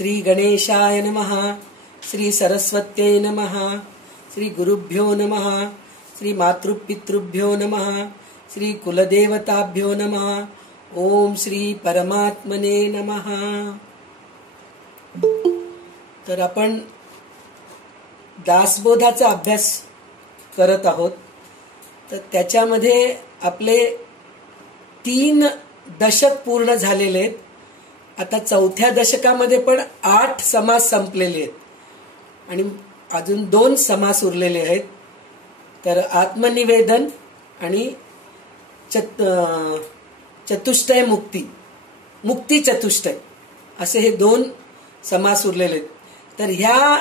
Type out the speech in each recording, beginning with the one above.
श्री गणेशाय नमः, श्री सरस्वत्यै नमः, श्री गुरुभ्यो नमः, श्री मातृपितृभ्यो नमः, श्री कुलदेवताभ्यो नमः. ओम श्री परमात्मने नमः. तर आपण दासबोधाचा अभ्यास करत आहोत. तर त्याच्यामध्ये आपले 3 दशक पूर्ण झालेले आहेत. आता 4थ्या दशकामध्ये पण 8 समास संपलेले आहेत आणि अजून 2 समास उरलेले आहेत. तर आत्मनिवेदन आणि चतुष्टय मुक्ती चतुष्टय असे हे 2 समास उरलेले आहेत. तर ह्या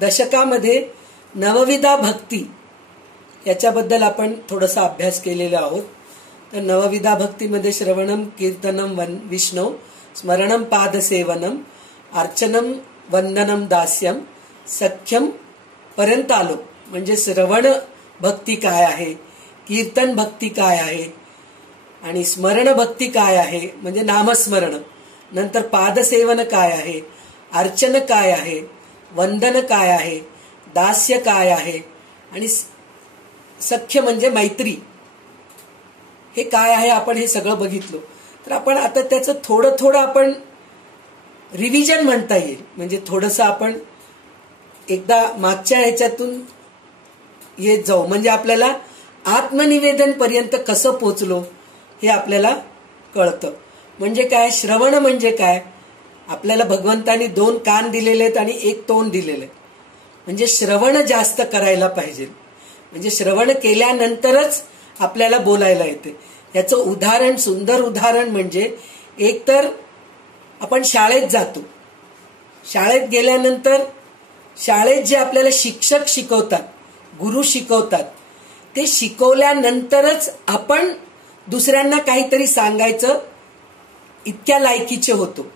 दशकामध्ये नवविधा भक्ती याच्याबद्दल आपण थोडासा अभ्यास केलेला आहोत. तर नवविधा भक्तीमध्ये श्रवणम कीर्तनम विष्णू, स्मरणम पादसेवनम, अर्चनम वंदनम दास्यम, सख्यम पर्यंत आलो. म्हणजे श्रवण भक्ती काय आहे, कीर्तन भक्ती काय आहे आणि स्मरण भक्ती काय आहे म्हणजे नामस्मरण, नंतर पादसेवन काय आहे, अर्चन काय आहे, वंदन काय आहे, दास्य काय आहे आणि सख्य म्हणजे मैत्री हे काय आहे, आपण हे सगळं बघितलं. तर आपण आता त्याचं थोडं आपण रिव्हिजन म्हणता येईल. म्हणजे थोडंसं आपण एकदा मागच्या ह्याच्यातून येत जाऊ. म्हणजे आपल्याला आत्मनिवेदन पर्यंत कसं पोचलो हे आपल्याला कळतं. म्हणजे काय, श्रवण म्हणजे काय, आपल्याला भगवंतानी 2 कान दिलेले आहेत आणि 1 तोंड दिलेलं आहे. म्हणजे श्रवण जास्त करायला पाहिजे. म्हणजे श्रवण केल्यानंतरच आपल्याला बोलायला येते. याचं उदाहरण, सुंदर उदाहरण म्हणजे, एक तर आपण शाळेत जातो. शाळेत गेल्यानंतर शाळेत जे आपल्याला शिक्षक शिकवतात, गुरु शिकवतात, ते शिकवल्यानंतरच आपण दुसऱ्यांना काहीतरी सांगायचं इतक्या लायकीचे होतो.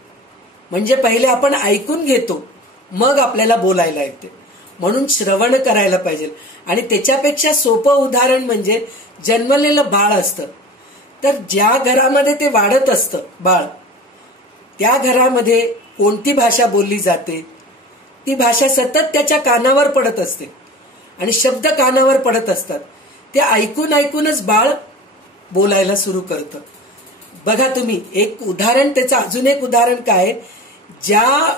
म्हणजे पहिले आपण ऐकून घेतो, मग आपल्याला बोलायला येते. म्हणून श्रवण करायला पाहिजे. आणि त्याच्यापेक्षा सोपं उदाहरण म्हणजे जन्मलेलं बाळ असतं. तर ज्या घरामध्ये ते वाढत असतं बाळ, त्या घरामध्ये कोणती भाषा बोलली जाते, ती भाषा सतत त्याच्या कानावर पडत असते आणि शब्द कानावर पडत असतात. ते ऐकूनच बाळ बोलायला सुरू करतं. बघा तुम्ही एक उदाहरण, त्याचं अजून एक उदाहरण काय, ज्या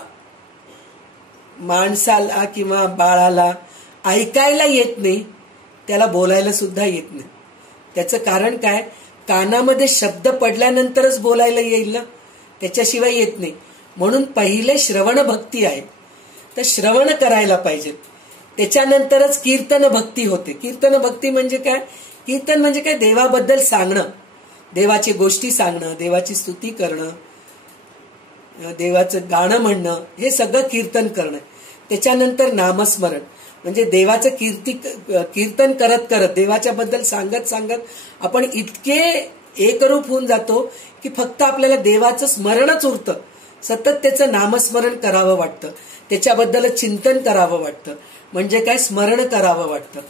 माणसाला किंवा बाळाला ऐकायला येत नाही त्याला बोलायला सुद्धा येत नाही. त्याचं कारण काय, कानामध्ये शब्द पडल्यानंतरच बोलायला येईल ना, त्याच्याशिवाय येत नाही. म्हणून पहिले श्रवण भक्ती आहे. तर श्रवण करायला पाहिजे. त्याच्यानंतरच कीर्तन भक्ती होते. कीर्तन भक्ती म्हणजे काय, कीर्तन म्हणजे काय, देवाबद्दल सांगणं, देवाची गोष्टी सांगणं, देवाची स्तुती करणं, देवाचं गाणं म्हणणं, हे सगळं कीर्तन करणं. त्याच्यानंतर नामस्मरण म्हणजे देवाचं कीर्तन करत करत, देवाच्या बद्दल सांगत आपण इतके एकरूप होऊन जातो की फक्त आपल्याला देवाचं स्मरणच उरतं. सतत त्याचं नामस्मरण करावं वाटतं, त्याच्याबद्दल चिंतन करावं वाटतं. म्हणजे काय, स्मरण करावं वाटतं.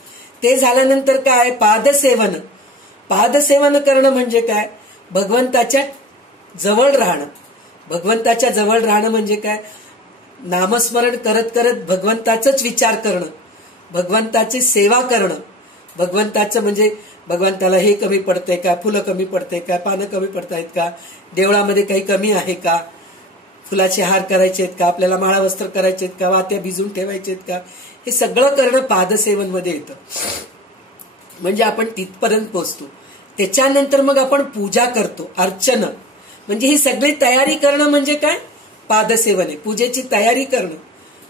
ते झाल्यानंतर काय, पादसेवन करणं म्हणजे काय, भगवंताच्या जवळ राहणं. भगवंताच्या जवळ राहणं म्हणजे काय, नामस्मरण करत करत भगवंताचाच विचार करणं, भगवंताची सेवा करणं. भगवंताचं म्हणजे भगवंताला हे कमी पडतंय का, फुलं कमी पडतंय का, पानं कमी पडतायत का, देवळामध्ये काही कमी आहे का, फुलाचे हार करायचे आहेत का, आपल्याला माळा वस्त्र करायचे आहेत का, वात्या भिजून ठेवायचे आहेत का, हे सगळं करणं पादसेवन मध्ये येतं. म्हणजे आपण तिथपर्यंत पोहोचतो. त्याच्यानंतर मग आपण पूजा करतो, अर्चन. म्हणजे ही सगळी तयारी करणं म्हणजे काय, पादसेवन आहे. पूजेची तयारी करणं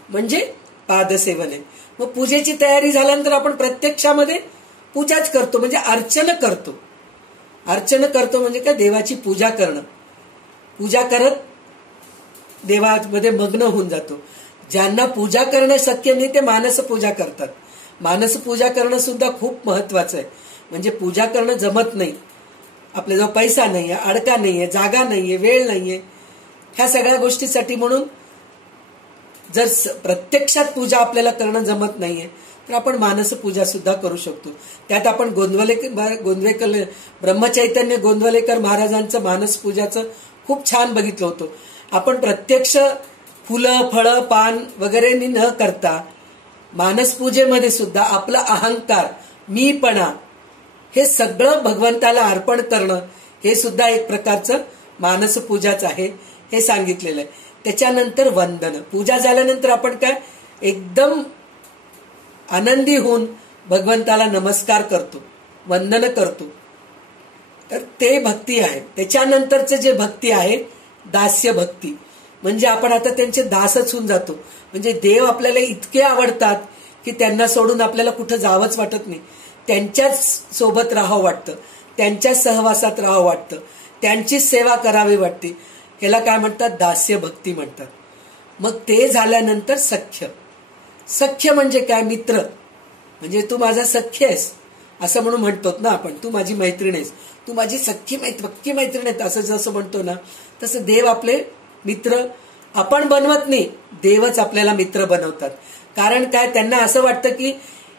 म्हणजे पादसेवन आहे. मग पूजेची तयारी झाल्यानंतर आपण प्रत्यक्षामध्ये पूजाच करतो, म्हणजे अर्चन करतो. अर्चन करतो म्हणजे काय, देवाची पूजा करणं. पूजा करत देवामध्ये मग्न होऊन जातो. ज्यांना पूजा करणं शक्य नाही ते मानस पूजा करतात. मानस पूजा करणं सुद्धा खूप महत्वाचं आहे. म्हणजे पूजा करणं जमत नाही, आपल्याजवळ पैसा नाहीये, अडका नाहीये, जागा नाहीये, वेळ नाहीये, ह्या सगळ्या गोष्टीसाठी. म्हणून जर प्रत्यक्षात पूजा आपल्याला करणं जमत नाहीये तर आपण मानस पूजा सुद्धा करू शकतो. त्यात आपण गोंदवलेकर ब्रह्मचैतन्य गोंदवलेकर महाराजांचं मानस पूजाचं खूप छान बघितलं होतं. आपण प्रत्यक्ष फुलं फळं पान वगैरे न करता मानसपूजेमध्ये सुद्धा आपला अहंकार मीपणा हे सगळं भगवंताला अर्पण करणं हे सुद्धा एक प्रकारचं मानसपूजाच आहे हे सांगितलेलं आहे. त्याच्यानंतर वंदन. पूजा झाल्यानंतर आपण काय एकदम आनंदी होऊन भगवंताला नमस्कार करतो, वंदन करतो. तर ते भक्ती आहे. त्याच्यानंतरचं जे भक्ती आहे दास्य भक्ती, म्हणजे आपण आता त्यांचे दासच होऊन जातो. म्हणजे देव आपल्याला इतके आवडतात की त्यांना सोडून आपल्याला कुठं जावंच वाटत नाही. त्यांच्याच सोबत राहावं वाटतं, त्यांच्या सहवासात राहावं वाटतं, त्यांचीच सेवा करावी वाटते. ह्याला काय म्हणतात? दास्य भक्ती म्हणतात. मग ते झाल्यानंतर सख्य. सख्य म्हणजे काय? मित्र. म्हणजे तू माझा सख्य आहेस असं म्हणून म्हणतो ना आपण. तू माझी मैत्रीण आहेस, तू माझी पक्की मैत्रीण आहे असं जसं म्हणतो ना, तसं देव आपले मित्र आपण बनवत नाही, देवच आपल्याला मित्र बनवतात. कारण काय? त्यांना असं वाटतं की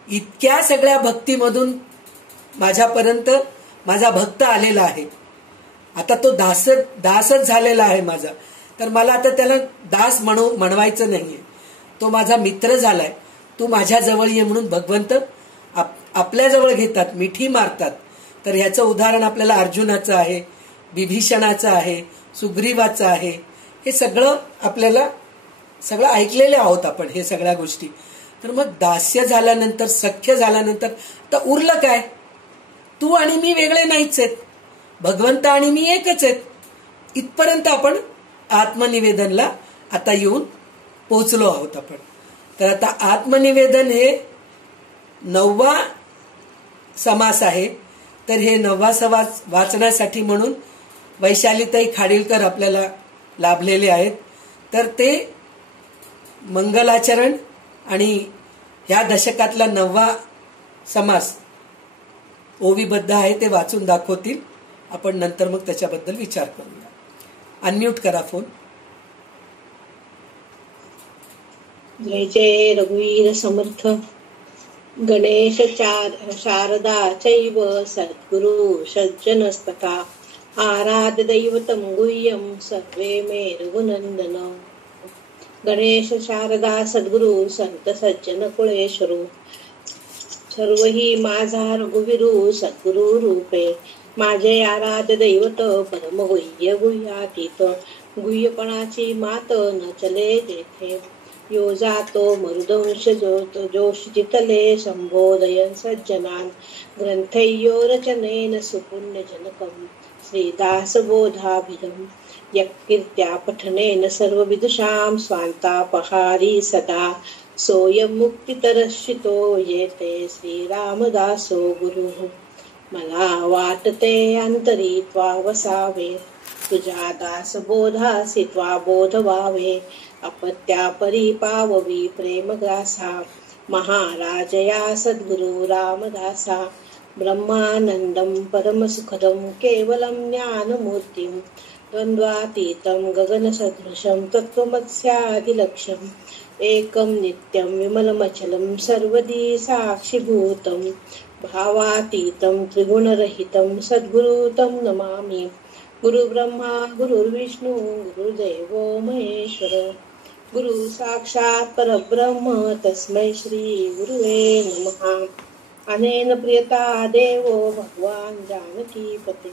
इतक्या सगळ्या भक्तीमधून माझ्यापर्यंत माझा भक्त आलेला आहे, आता तो दासच झालेला आहे माझा, तर मला आता त्याला दास म्हणवायचं नाहीये, तो माझा मित्र झालाय, तू माझ्या जवळ ये म्हणून भगवंत आपल्या जवळ घेतात, मिठी मारतात. तर ह्याचं उदाहरण आपल्याला अर्जुनाचं आहे, विभीषणाचं आहे, सुग्रीवाचं आहे. हे सगळं आपल्याला सगळं ऐकलेले आहोत आपण हे सगळ्या गोष्टी. तर मग दास्य झाल्यानंतर सख्य झाल्यानंतर आता उरलं काय? तू आणि मी वेगळे नाहीच आहेत, भगवंत आणि मी एकच आहेत. इथपर्यंत आपण आत्मनिवेदनला आता येऊन पोहोचलो आहोत आपण. तर आता आत्मनिवेदन हे 9वा समास आहे. तर हे 9वा समास वाचण्यासाठी म्हणून वैशालीताई खाडीलकर आपल्याला लाभलेले आहेत. तर ते मंगलाचरण आणि ह्या दशकातला 9वा समास ओवीबद्ध आहे ते वाचून दाखवतील. आपण नंतर मग त्याच्याबद्दल विचार करूया. अनम्यूट करा फोन. जय जय रघुवीर समर्थ. गणेश शारदा चैव सद्गुरु सज्जनस्तथा आराध्य दैवतं गुह्यं सर्वे मे रघुनंदन. गणेश शारदा सद्गुरु संत सज्जन कुळेश्वरू सर्वही माझा रघुवीरू सद्गुरु रूपे. माझे आराध्य दैवत परम गुह्य गुह्यातीत. गुह्यपणाची मात न चले जेथे. यो जातो मरुदंश जोश जितले संबोधयन सज्जनान. ग्रंथयो रचनेन सुपुण्यजनकं श्रीदास बोधाभिधं. यत्कीर्त्या पठनेन सर्वविदुषां स्वान्तापहारी सदा. सोऽयं मुक्तितरश्चितो येते श्रीरामदासो गुरुः. मला वाटते अंतरी त्वा वसावे. तुझ्या दास बोधासी त्वा बोध व्हावे. अपत्या परिपाववी प्रेमग्रासा. महाराजया सद्गुरु रामदासा. ब्रह्मानंदं परमसुखदं केवलं ज्ञानमूर्तिं. द्वंद्वातीतं गगनसदृशं तत्त्वमस्यादिलक्ष्यम्. एकं नित्यं विमलमचलं सर्वदी साक्षिभूतं. भावातीतं त्रिगुणरहितं सद्गुरु तं नमामि. गुरुब्रह्मा गुरुर्विष्णू गुरुदेवो महेश्वर. गुरु साक्षात् परब्रह्म तस्मै श्री गुरुवे नमः. अनेन प्रियता देवो भगवान जानकीपते.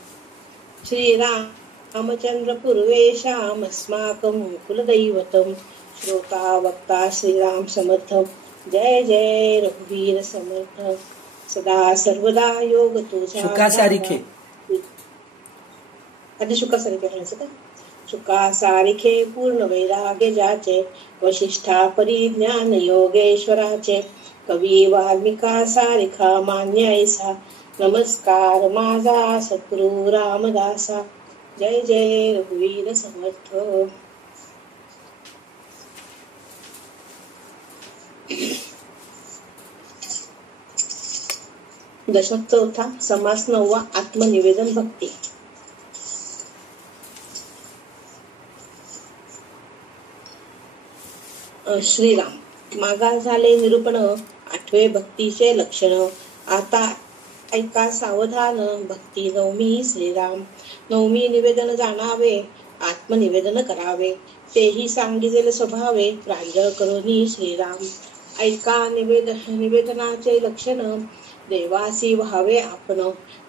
श्रीरामचंद्र पूर्वेशामस्माकं कुलदैवतं. श्रोता वक्ता श्रीराम समर्थ. जय जय रघुवीर समर्थ. सदा सर्वदा योग तुझा. शुकासारिखे आधी शुकासारिखे म्हणायचं का? शुकासारिखे पूर्ण वैराग्य जाचे. वशिष्ठा परिज्ञान योगेश्वराचे. कवी वाल्मिका सारिखा मान्य ऐसा. नमस्कार माझा सद्गुरु रामदासा. जय जय रघुवीर समर्थ. दशक 4 समास 9 आत्मनिवेदन भक्ती. श्रीराम मागा झाले निरूपण 8वे भक्तीचे लक्षण. आता ऐका सावधान भक्ती 9वी श्रीराम. 9वी निवेदन जाणावे आत्मनिवेदन करावे. तेही सांगितले स्वभावे प्रांजळ करोनी श्रीराम. ऐका निवेदनाचे लक्षण देवासी व्हावे आपण.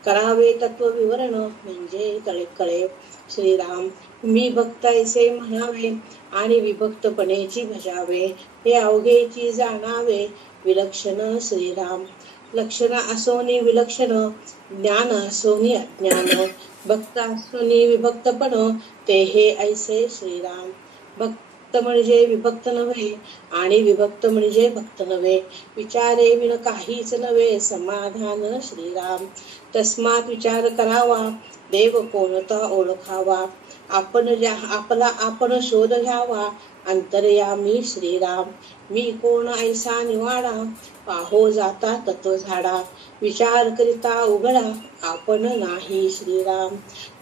करावे तत्व विवरण म्हणजे कळे. श्रीराम मी भक्त ऐसे म्हणावे आणि विभक्तपणेची भजावे. हे अवघेची जाणावे विलक्षण श्रीराम. लक्षण असोनी विलक्षण ज्ञान असोनी अज्ञान. भक्त असोनी विभक्तपण ते हे ऐसे श्रीराम. भक्त म्हणजे विभक्त नव्हे आणि विभक्त म्हणजे भक्त नव्हे. विचारे विन काहीच नव्हे समाधान श्रीराम. तस्मात विचार करावा देव कोणता ओळखावा. आपला आपण शोध घ्यावा अंतर्यामी श्रीराम. मी कोण ऐसा निवाडा पाहो जाता तत्व झाडा. विचार करिता उघडा आपण नाही श्रीराम.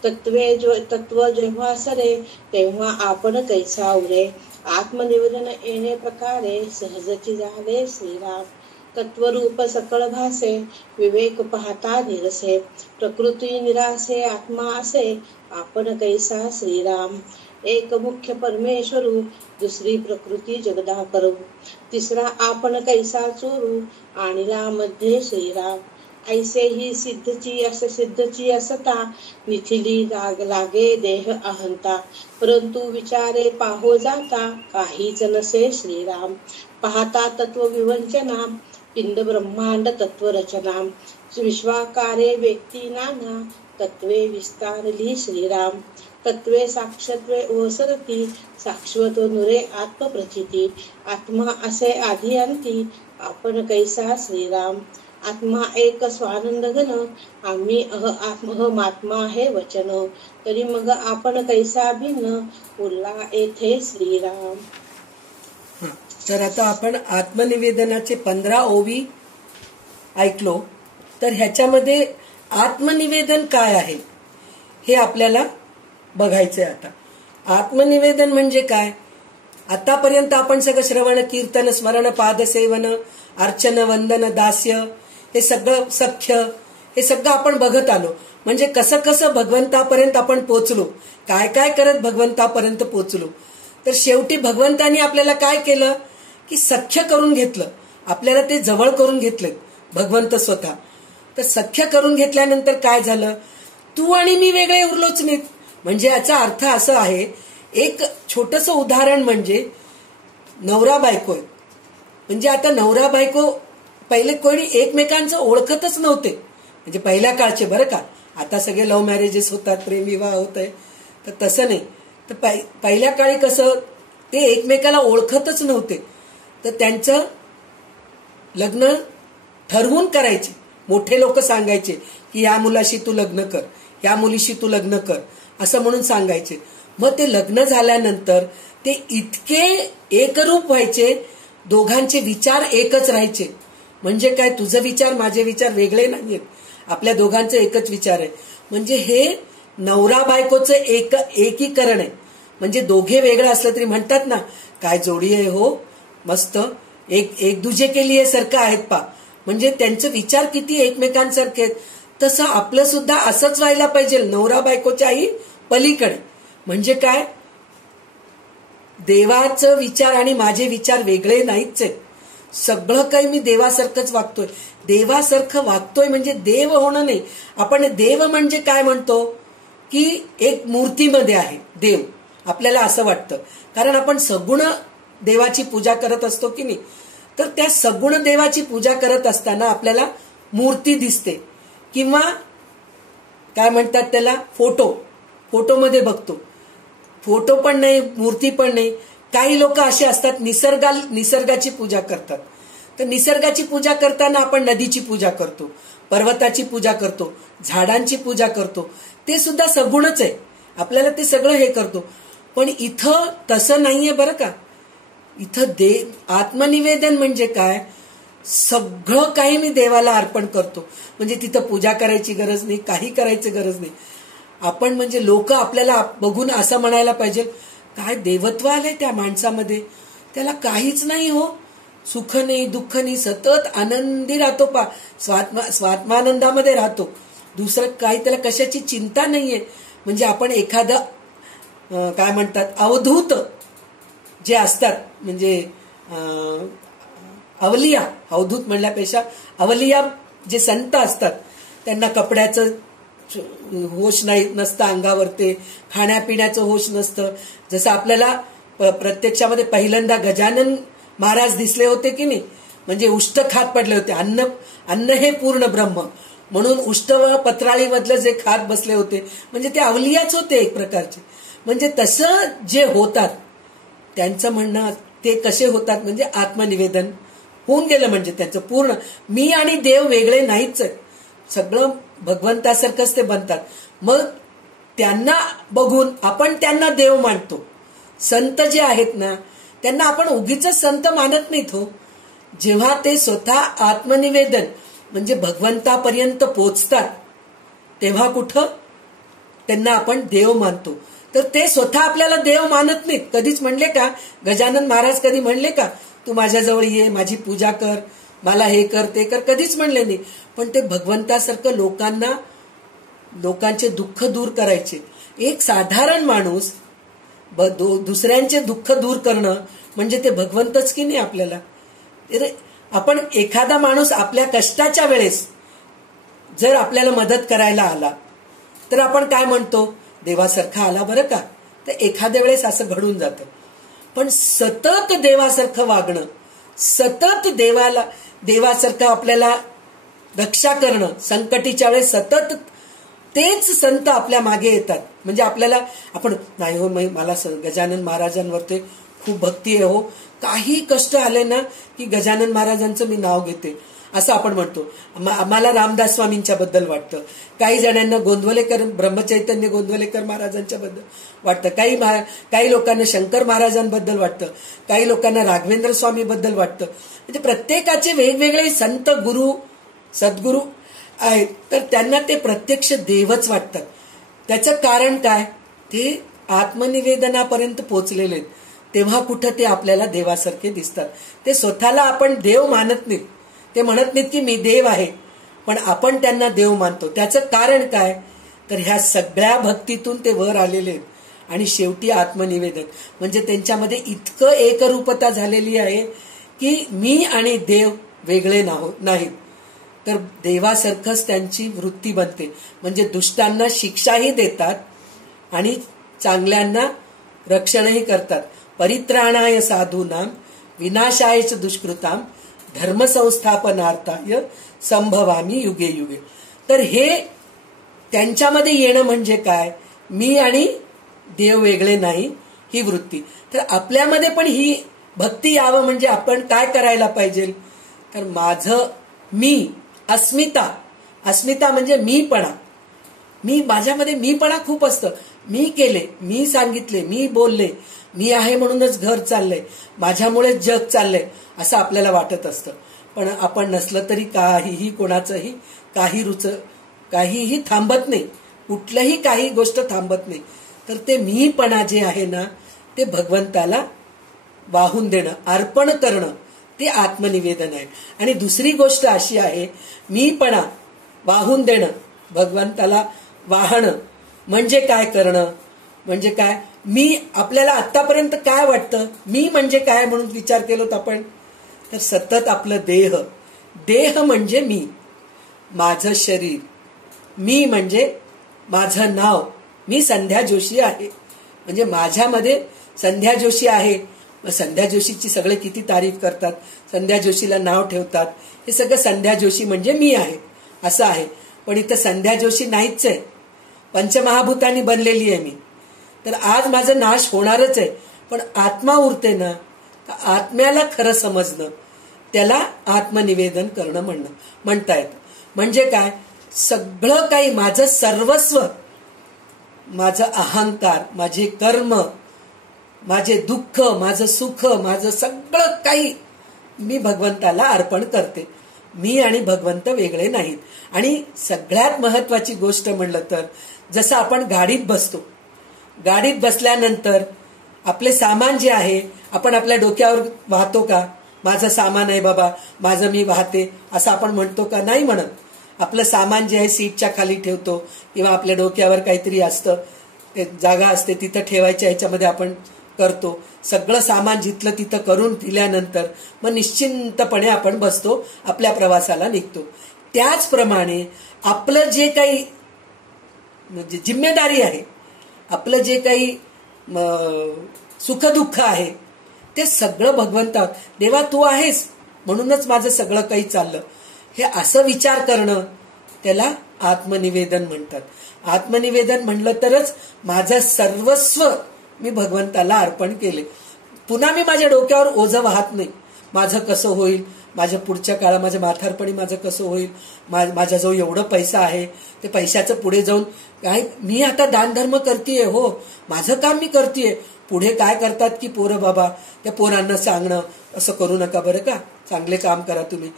तत्व जेव्हा सरे तेव्हा आपण कैसा उरे. आत्मनिवेदन येणे प्रकारे सहजची झाले श्रीराम. तत्वरूप सकळ भासे विवेक पाहता निरसे. प्रकृती निरासे आत्मा असे आपण कैसा श्रीराम. एक मुख्य परमेश्वरू दुसरी प्रकृती जगदा करू. तिसरा आपण कैसा चोरू आणिला मध्ये श्रीराम. ऐसे ही सिद्धची असता निथिली लागे देह अहंता. परंतु विचारे पाहो जाता काहीच नसे श्रीराम. पाहता तत्व विवंचना पिंड ब्रह्मांड तत्व रचना. विश्वाकारे व्यक्ती नाना तत्वे विस्तारली श्रीराम. तत्वे साक्षत्वे ओसरती शाश्वत नुरे आत्मप्रचिती. आत्मा असे आधी अंती आपण कैसा श्रीराम. आत्मा एक स्वानंद घन आम्ही अहमात्मा हे वचन. तरी मग आपण कैसा भिन्न उरला येथे श्रीराम. तर आता आपण आत्मनिवेदनाचे 15 ओवी ऐकलो. तर ह्याच्यामध्ये आत्मनिवेदन काय आहे हे आपल्याला बघायचंय. आता आत्मनिवेदन म्हणजे काय. आतापर्यंत आपण सगळं श्रवण कीर्तन स्मरण पादसेवन अर्चन वंदन दास्य हे सगळं सख्य हे सगळं आपण बघत आलो. म्हणजे कसं कसं भगवंतापर्यंत आपण पोचलो, काय काय करत भगवंतापर्यंत पोचलो. तर शेवटी भगवंतानी आपल्याला काय केलं की सख्य करून घेतलं. आपल्याला ते जवळ करून घेतले भगवंत स्वतः. तर सख्य करून घेतल्यानंतर काय झालं, तू आणि मी वेगळे उरलोच नाहीत. म्हणजे याचा अर्थ असा आहे, एक छोटस उदाहरण म्हणजे नवरा बायको. म्हणजे आता नवरा बायको पहिले कोणी एकमेकांचं ओळखतच नव्हते. म्हणजे पहिल्या काळचे बरं का. आता सगळे लव्ह मॅरेजेस होतात, प्रेमविवाह होत आहे. तर तसं नाही. तर पहिल्या काळी कसं ते एकमेकाला ओळखतच नव्हते. तर त्यांचं लग्न ठरवून करायचे. मोठे लोक सांगायचे की या मुलाशी तू लग्न कर, या मुलीशी तू लग्न कर असं म्हणून सांगायचे. मग ते लग्न झाल्यानंतर ते इतके एकरूप व्हायचे, दोघांचे विचार एकच राहायचे. म्हणजे काय, तुझे विचार माझे विचार वेगळे नाहीयेत, आपल्या दोघांचे एकच विचार आहे. म्हणजे हे नवरा बायकोचं एकीकरण आहे. म्हणजे दोघे वेगळं असलं तरी म्हणतात ना, काय जोडी आहे हो, मस्त, एक दुजे के लिए सारखं आहेत पा. म्हणजे त्यांचे विचार किती एकमेकांसारखे आहेत. तसं आपलं सुद्धा असंच व्हायला पाहिजे, नवरा बायकोच्याही पलीकडे. म्हणजे काय, देवाचं विचार आणि माझे विचार वेगळे नाहीच आहेत. सगळं काही मी देवासारखंच वागतोय. देवासारखं वागतोय म्हणजे देव होणं नाही. आपण देव म्हणजे काय म्हणतो की एक मूर्तीमध्ये आहे देव, आपल्याला असं वाटतं. कारण आपण सगुण देवाची पूजा करत असतो की नाही. तर त्या सगुण देवाची पूजा करत असताना आपल्याला मूर्ती दिसते, किंवा काय म्हणतात त्याला, फोटोमध्ये बघतो. फोटो पण नाही, मूर्ती पण नाही. काही लोक असे असतात निसर्गाची पूजा करतात. तर निसर्गाची पूजा करताना आपण नदीची पूजा करतो, पर्वताची पूजा करतो, झाडांची पूजा करतो. ते सुद्धा सगुणच आहे, आपल्याला ते सगळं हे करतो. पण इथं तसं नाहीये बरं का. इथं आत्मनिवेदन म्हणजे काय, सगळं काही मी देवाला अर्पण करतो. म्हणजे तिथं पूजा करायची गरज नाही, काही करायची गरज नाही. आपण म्हणजे लोक आपल्याला बघून असं म्हणायला पाहिजे, काय देवत्व आलंय त्या माणसामध्ये, त्याला काहीच नाही हो, सुख नाही दुःख नाही, सतत आनंदी राहतो पा, स्वात्मानंदामध्ये राहतो. दुसरं काही त्याला कशाची चिंता नाहीये. म्हणजे आपण एखादं काय म्हणतात अवधूत जे असतात, म्हणजे अवलिया, अवधूत म्हणल्यापेक्षा अवलिया जे संत असतात त्यांना कपड्याचं होश नसतं अंगावर, ते खाण्यापिण्याचं होश नसतं. जसं आपल्याला प्रत्यक्षामध्ये पहिल्यांदा गजानन महाराज दिसले होते की नाही, म्हणजे उष्ट खात पडले होते. अन्न हे पूर्ण ब्रह्म म्हणून उष्ट व पत्राळीमधलं जे खात बसले होते, म्हणजे ते अवलियाच होते एक प्रकारचे. म्हणजे तसं जे होतात त्यांचं म्हणणं ते कसे होतात, म्हणजे आत्मनिवेदन होऊन गेलं, म्हणजे त्यांचं पूर्ण मी आणि देव वेगळे नाहीच आहे, सगळं भगवंतासारखंच ते बनतात. मग त्यांना बघून आपण त्यांना देव मानतो. संत जे आहेत ना त्यांना आपण उगीच संत मानत नाहीत हो. जेव्हा ते स्वतः आत्मनिवेदन म्हणजे भगवंतापर्यंत पोचतात तेव्हा कुठं त्यांना आपण देव मानतो. तर ते स्वतः आपल्याला देव मानत नाहीत. कधीच म्हणले का गजानन महाराज, कधी म्हणले का तू माझ्याजवळ ये, माझी पूजा कर, मला हे कर ते कर, कधीच म्हणले नाही. पण ते भगवंतासारखं लोकांचे दुःख दूर करायचे. एक साधारण माणूस दुसऱ्यांचे दुःख दूर करणं म्हणजे ते भगवंतच की नाही आपल्याला. आपण एखादा माणूस आपल्या कष्टाच्या वेळेस जर आपल्याला मदत करायला आला तर आपण काय म्हणतो, देवासारखा आला बरं का. तर एखाद्या वेळेस असं घडून जातं. पण सतत देवासारखं वागणं, सतत देवासारखं आपल्याला रक्षा करणं, संकटीच्या वेळेस सतत तेच संत आपल्या मागे येतात. म्हणजे आपल्याला आपण नाही हो, मला गजानन महाराजांवर ते खूप भक्ती आहे हो, काही कष्ट आले ना की गजानन महाराजांचं मी नाव घेते असं आपण म्हणतो. आम्हाला रामदास स्वामींच्या बद्दल वाटतं, काही जणांना गोंदवलेकर ब्रह्मचैतन्य गोंदवलेकर महाराजांच्या बद्दल वाटतं, काही लोकांना शंकर महाराजांबद्दल वाटतं, काही लोकांना राघवेंद्र स्वामी बद्दल वाटतं. म्हणजे प्रत्येकाचे वेगवेगळे संत गुरु सद्गुरू आहेत, तर त्यांना ते प्रत्यक्ष देवच वाटतात. त्याचं कारण काय, ते आत्मनिवेदनापर्यंत पोचलेले आहेत. तेव्हा कुठं ते आपल्याला देवासारखे दिसतात. ते स्वतःला आपण देव मानत नाहीत, ते म्हणत नाहीत की मी देव आहे, पण आपण त्यांना देव मानतो. त्याचं कारण काय, तर ह्या सगळ्या भक्तीतून ते वर आलेले आहेत. आणि शेवटी आत्मनिवेदन म्हणजे त्यांच्यामध्ये इतकं एकरूपता झालेली आहे की मी आणि देव वेगळे नाहीत. तर देवासारखंच त्यांची वृत्ती बनते. म्हणजे दुष्टांना शिक्षाही देतात आणि चांगल्यांना रक्षणही करतात. परित्राणाय साधूनां विनाशाय च दुष्कृतां धर्मसंस्थापनार्थाय संभवामी युगे युगे. तर हे त्यांच्यामध्ये येणं म्हणजे काय, मी आणि देव वेगळे नाही ही वृत्ती. तर आपल्यामध्ये पण ही भक्ती यावं म्हणजे आपण काय करायला पाहिजे, तर माझं मी अस्मिता म्हणजे मीपणा. माझ्यामध्ये मीपणा खूप असतं. मी केले, मी सांगितले, मी बोलले, मी आहे म्हणूनच घर चाललंय, माझ्यामुळे जग चाललंय असं आपल्याला वाटत असतं. पण आपण नसलं तरी काहीही कोणाचंही काहीही थांबत नाही, कुठलंही काही गोष्ट थांबत नाही. तर ते मीपणा जे आहे ना ते भगवंताला वाहून देणं, अर्पण करणं, ते आत्मनिवेदन आहे. आणि दुसरी गोष्ट अशी आहे, मीपणा वाहून देणं, भगवंताला वाहणं म्हणजे काय करणं, म्हणजे काय, मी आपल्याला आतापर्यंत काय वाटतं, मी म्हणजे काय म्हणून विचार केलो आपण, तर सतत आपलं देह म्हणजे मी, माझं शरीर, मी म्हणजे माझं नाव, मी संध्या जोशी आहे, म्हणजे माझ्यामध्ये संध्या जोशी आहे. संध्या जोशीची सगळे किती तारीफ करतात, संध्या जोशीला नाव ठेवतात, हे सगळं संध्या जोशी म्हणजे मी आहे असं आहे. पण इथं संध्या जोशी नाहीच आहे, पंचमहाभूतांनी बनलेली आहे मी. तर आज माझा नाश होणारच आहे, पण आत्मा उरते ना, आत्म्याला खरं समजणं, त्याला आत्मनिवेदन करणं म्हणता येतं. म्हणजे काय, सगळं काही माझं सर्वस्व, माझं अहंकार, माझे कर्म, माझे दुःख, माझं सुख, माझं सगळं काही मी भगवंताला अर्पण करते. मी आणि भगवंत वेगळे नाहीत. आणि सगळ्यात महत्वाची गोष्ट म्हणलं तर, जसं आपण गाडीत बसतो, गाडीत बसल्यानंतर आपले सामान जे आहे आपण आपल्या डोक्यावर वाहतो का, माझं सामान आहे बाबा, माझं मी वाहते असं आपण म्हणतो का, नाही म्हणत. आपलं सामान जे आहे सीटच्या खाली ठेवतो किंवा आपल्या डोक्यावर काहीतरी असतं जागा असते तिथं ठेवायच्या ह्याच्यामध्ये आपण करतो. सगळं सामान जिथलं तिथं करून दिल्यानंतर मग निश्चिंतपणे आपण बसतो, आपल्या प्रवासाला निघतो. त्याचप्रमाणे आपलं जे काही म्हणजे जिम्मेदारी आहे, आपलं जे काही सुखदुःख आहे ते सगळं भगवंता, देवा तू आहेस म्हणूनच माझं सगळं काही चाललं, हे असं विचार करणं त्याला आत्मनिवेदन म्हणतात. आत्मनिवेदन म्हणलं तरच माझं सर्वस्व मी भगवंताला अर्पण केले. पुन्हा मी माझ्या डोक्यावर ओझं वाहत नाही. माझं कसं होईल, माझ्या पुढच्या काळात माझ्या म्हातारपणी माझं कसं होईल, माझ्याजवळ एवढं पैसा आहे, ते पैशाचं पुढे जाऊन काय, मी आता दानधर्म करतेय, हो माझं काम मी करतेय, पुढे काय करतात की पोरं बाबा, त्या पोरांना सांगणं असं करू नका बरं का, चांगले काम करा तुम्ही.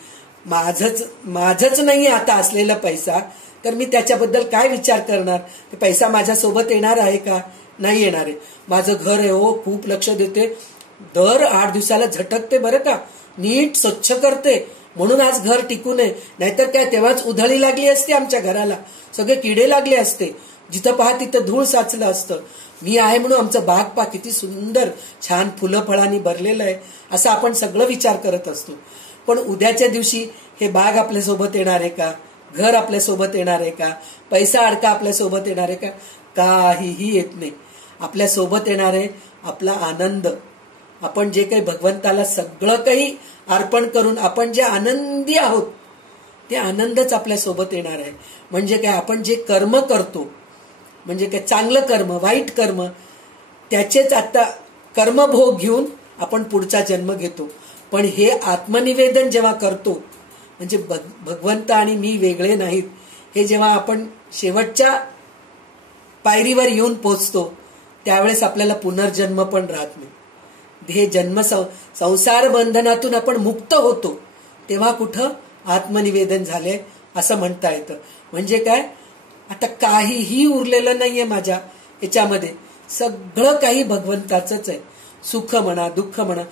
माझंच नाही आता असलेला पैसा, तर मी त्याच्याबद्दल काय विचार करणार. ते पैसा माझ्यासोबत येणार आहे का, नाही येणार आहे. माझं घर आहे, हो खूप लक्ष देते, दर 8 दिवसाला झटकते बरं का, नीट स्वच्छ करते, म्हणून आज घर टिकू नये, नाहीतर काय तेव्हाच उधळी लागली असते, आमच्या घराला सगळे किडे लागले असते, जिथं पहा तिथं धूळ साचलं असतं. मी आहे म्हणून आमचं बाग पहा किती सुंदर छान फुलं फळांनी भरलेलं आहे, असं आपण सगळं विचार करत असतो. पण उद्याच्या दिवशी हे बाग आपल्यासोबत येणार आहे का, घर आपल्यासोबत येणार आहे का, पैसा अडका आपल्यासोबत येणार आहे का, काहीही येत नाही. आपल्यासोबत येणार आहे आपला आनंद. आपण जे काही भगवंताला सगळं काही अर्पण करून आपण जे आनंदी आहोत ते आनंदच आपल्यासोबत येणार आहे. म्हणजे काय, आपण जे कर्म करतो, म्हणजे काय चांगलं कर्म वाईट कर्म, त्याचेच आता कर्मभोग घेऊन आपण पुढचा जन्म घेतो. पण हे आत्मनिवेदन जेव्हा करतो, म्हणजे भगवंत आणि मी वेगळे नाहीत, हे जेव्हा आपण शेवटच्या पायरीवर येऊन पोचतो, त्यावेळेस आपल्याला पुनर्जन्म पण राहत नाही. हे जन्म संसार बंधनातून आपण मुक्त होतो, तेव्हा कुठं आत्मनिवेदन झाले असं म्हणता येतं. म्हणजे काय, आता काहीही उरलेलं नाहीये माझ्या याच्यामध्ये, सगळं काही भगवंताचंच आहे. सुख म्हणा दुःख म्हणा.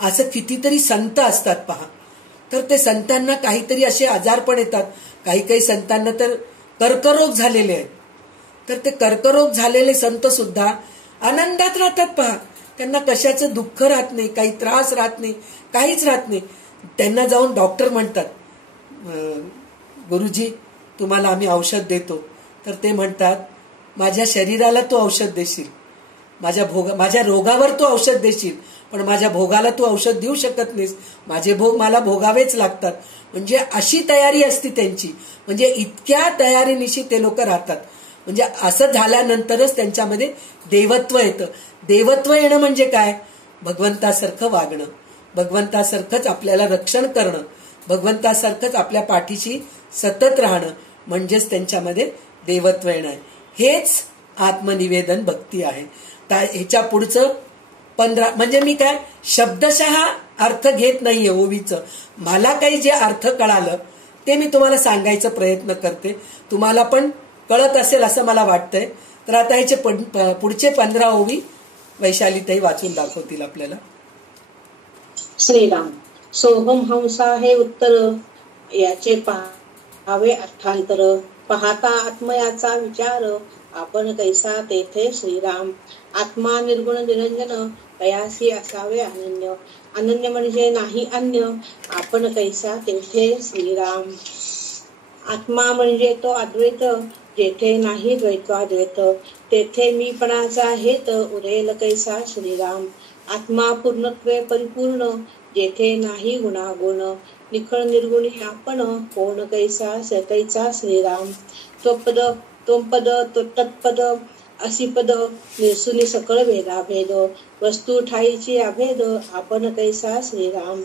असं कितीतरी संत असतात पहा, तर ते संतांना काहीतरी असे आजार पण येतात. काही काही संतांना तर कर्करोग झालेले आहेत, तर ते कर्करोग झालेले संत सुद्धा आनंदात राहतात पहा. त्यांना कशाचं दुःख राहत नाही, काही त्रास राहत नाही, काहीच राहत नाही. त्यांना जाऊन डॉक्टर म्हणतात, गुरुजी तुम्हाला आम्ही औषध देतो, तर ते म्हणतात माझ्या शरीराला तू औषध देशील, माझ्या रोगावर तू औषध देशील, पण माझ्या भोगाला तू औषध देऊ शकत नाहीस, माझे भोग मला भोगावेच लागतात. म्हणजे अशी तयारी असते त्यांची, म्हणजे इतक्या तयारीनिशी ते लोक राहतात. म्हणजे असं झाल्यानंतरच त्यांच्यामध्ये देवत्व येतं. देवत्व येणं म्हणजे काय, भगवंतासारखं वागणं, भगवंतासारखंच आपल्याला रक्षण करणं, भगवंतासारखंच आपल्या पाठीशी सतत राहणं, म्हणजेच त्यांच्यामध्ये देवत्व येणं आहे. हेच आत्मनिवेदन भक्ती आहे. ह्याच्या पुढचं 15 म्हणजे मी काय शब्दशः अर्थ घेत नाहीये ओवीचं, मला काही जे अर्थ कळालं ते मी तुम्हाला सांगायचा प्रयत्न करते, तुम्हाला पण कळत असेल असं मला वाटतंय. तर आता ह्याचे पुढचे 15 ओवी वैशालीताई वाचून दाखवतील आपल्याला. श्रीराम. सोहम हंसा हे उत्तर, याचे पाहावे अर्थांतर, पाहता आत्मयाचा विचार, आपण कैसा तेथे श्रीराम. आत्मा निर्गुण निरंजन, तयासी असावे अनन्य, अनन्य म्हणजे नाही अन्य, आपण कैसा तेथे श्रीराम. आत्मा म्हणजे तो अद्वैत, जेथे नाही द्वैताद्वैत, तेथे मीपणाचा हेत, उरेल कैसा श्रीराम. आत्मा पूर्णत्वे परिपूर्ण, जेथे नाही गुणागुण, निखळ निर्गुणी आपण, कोण कैसा कैचा श्रीराम. त्वपद त्वंपद तत्पद असी पद, निरसुनी सकळ भेदाभेद, वस्तू ठाईची अभेद, आपण कैसा श्रीराम.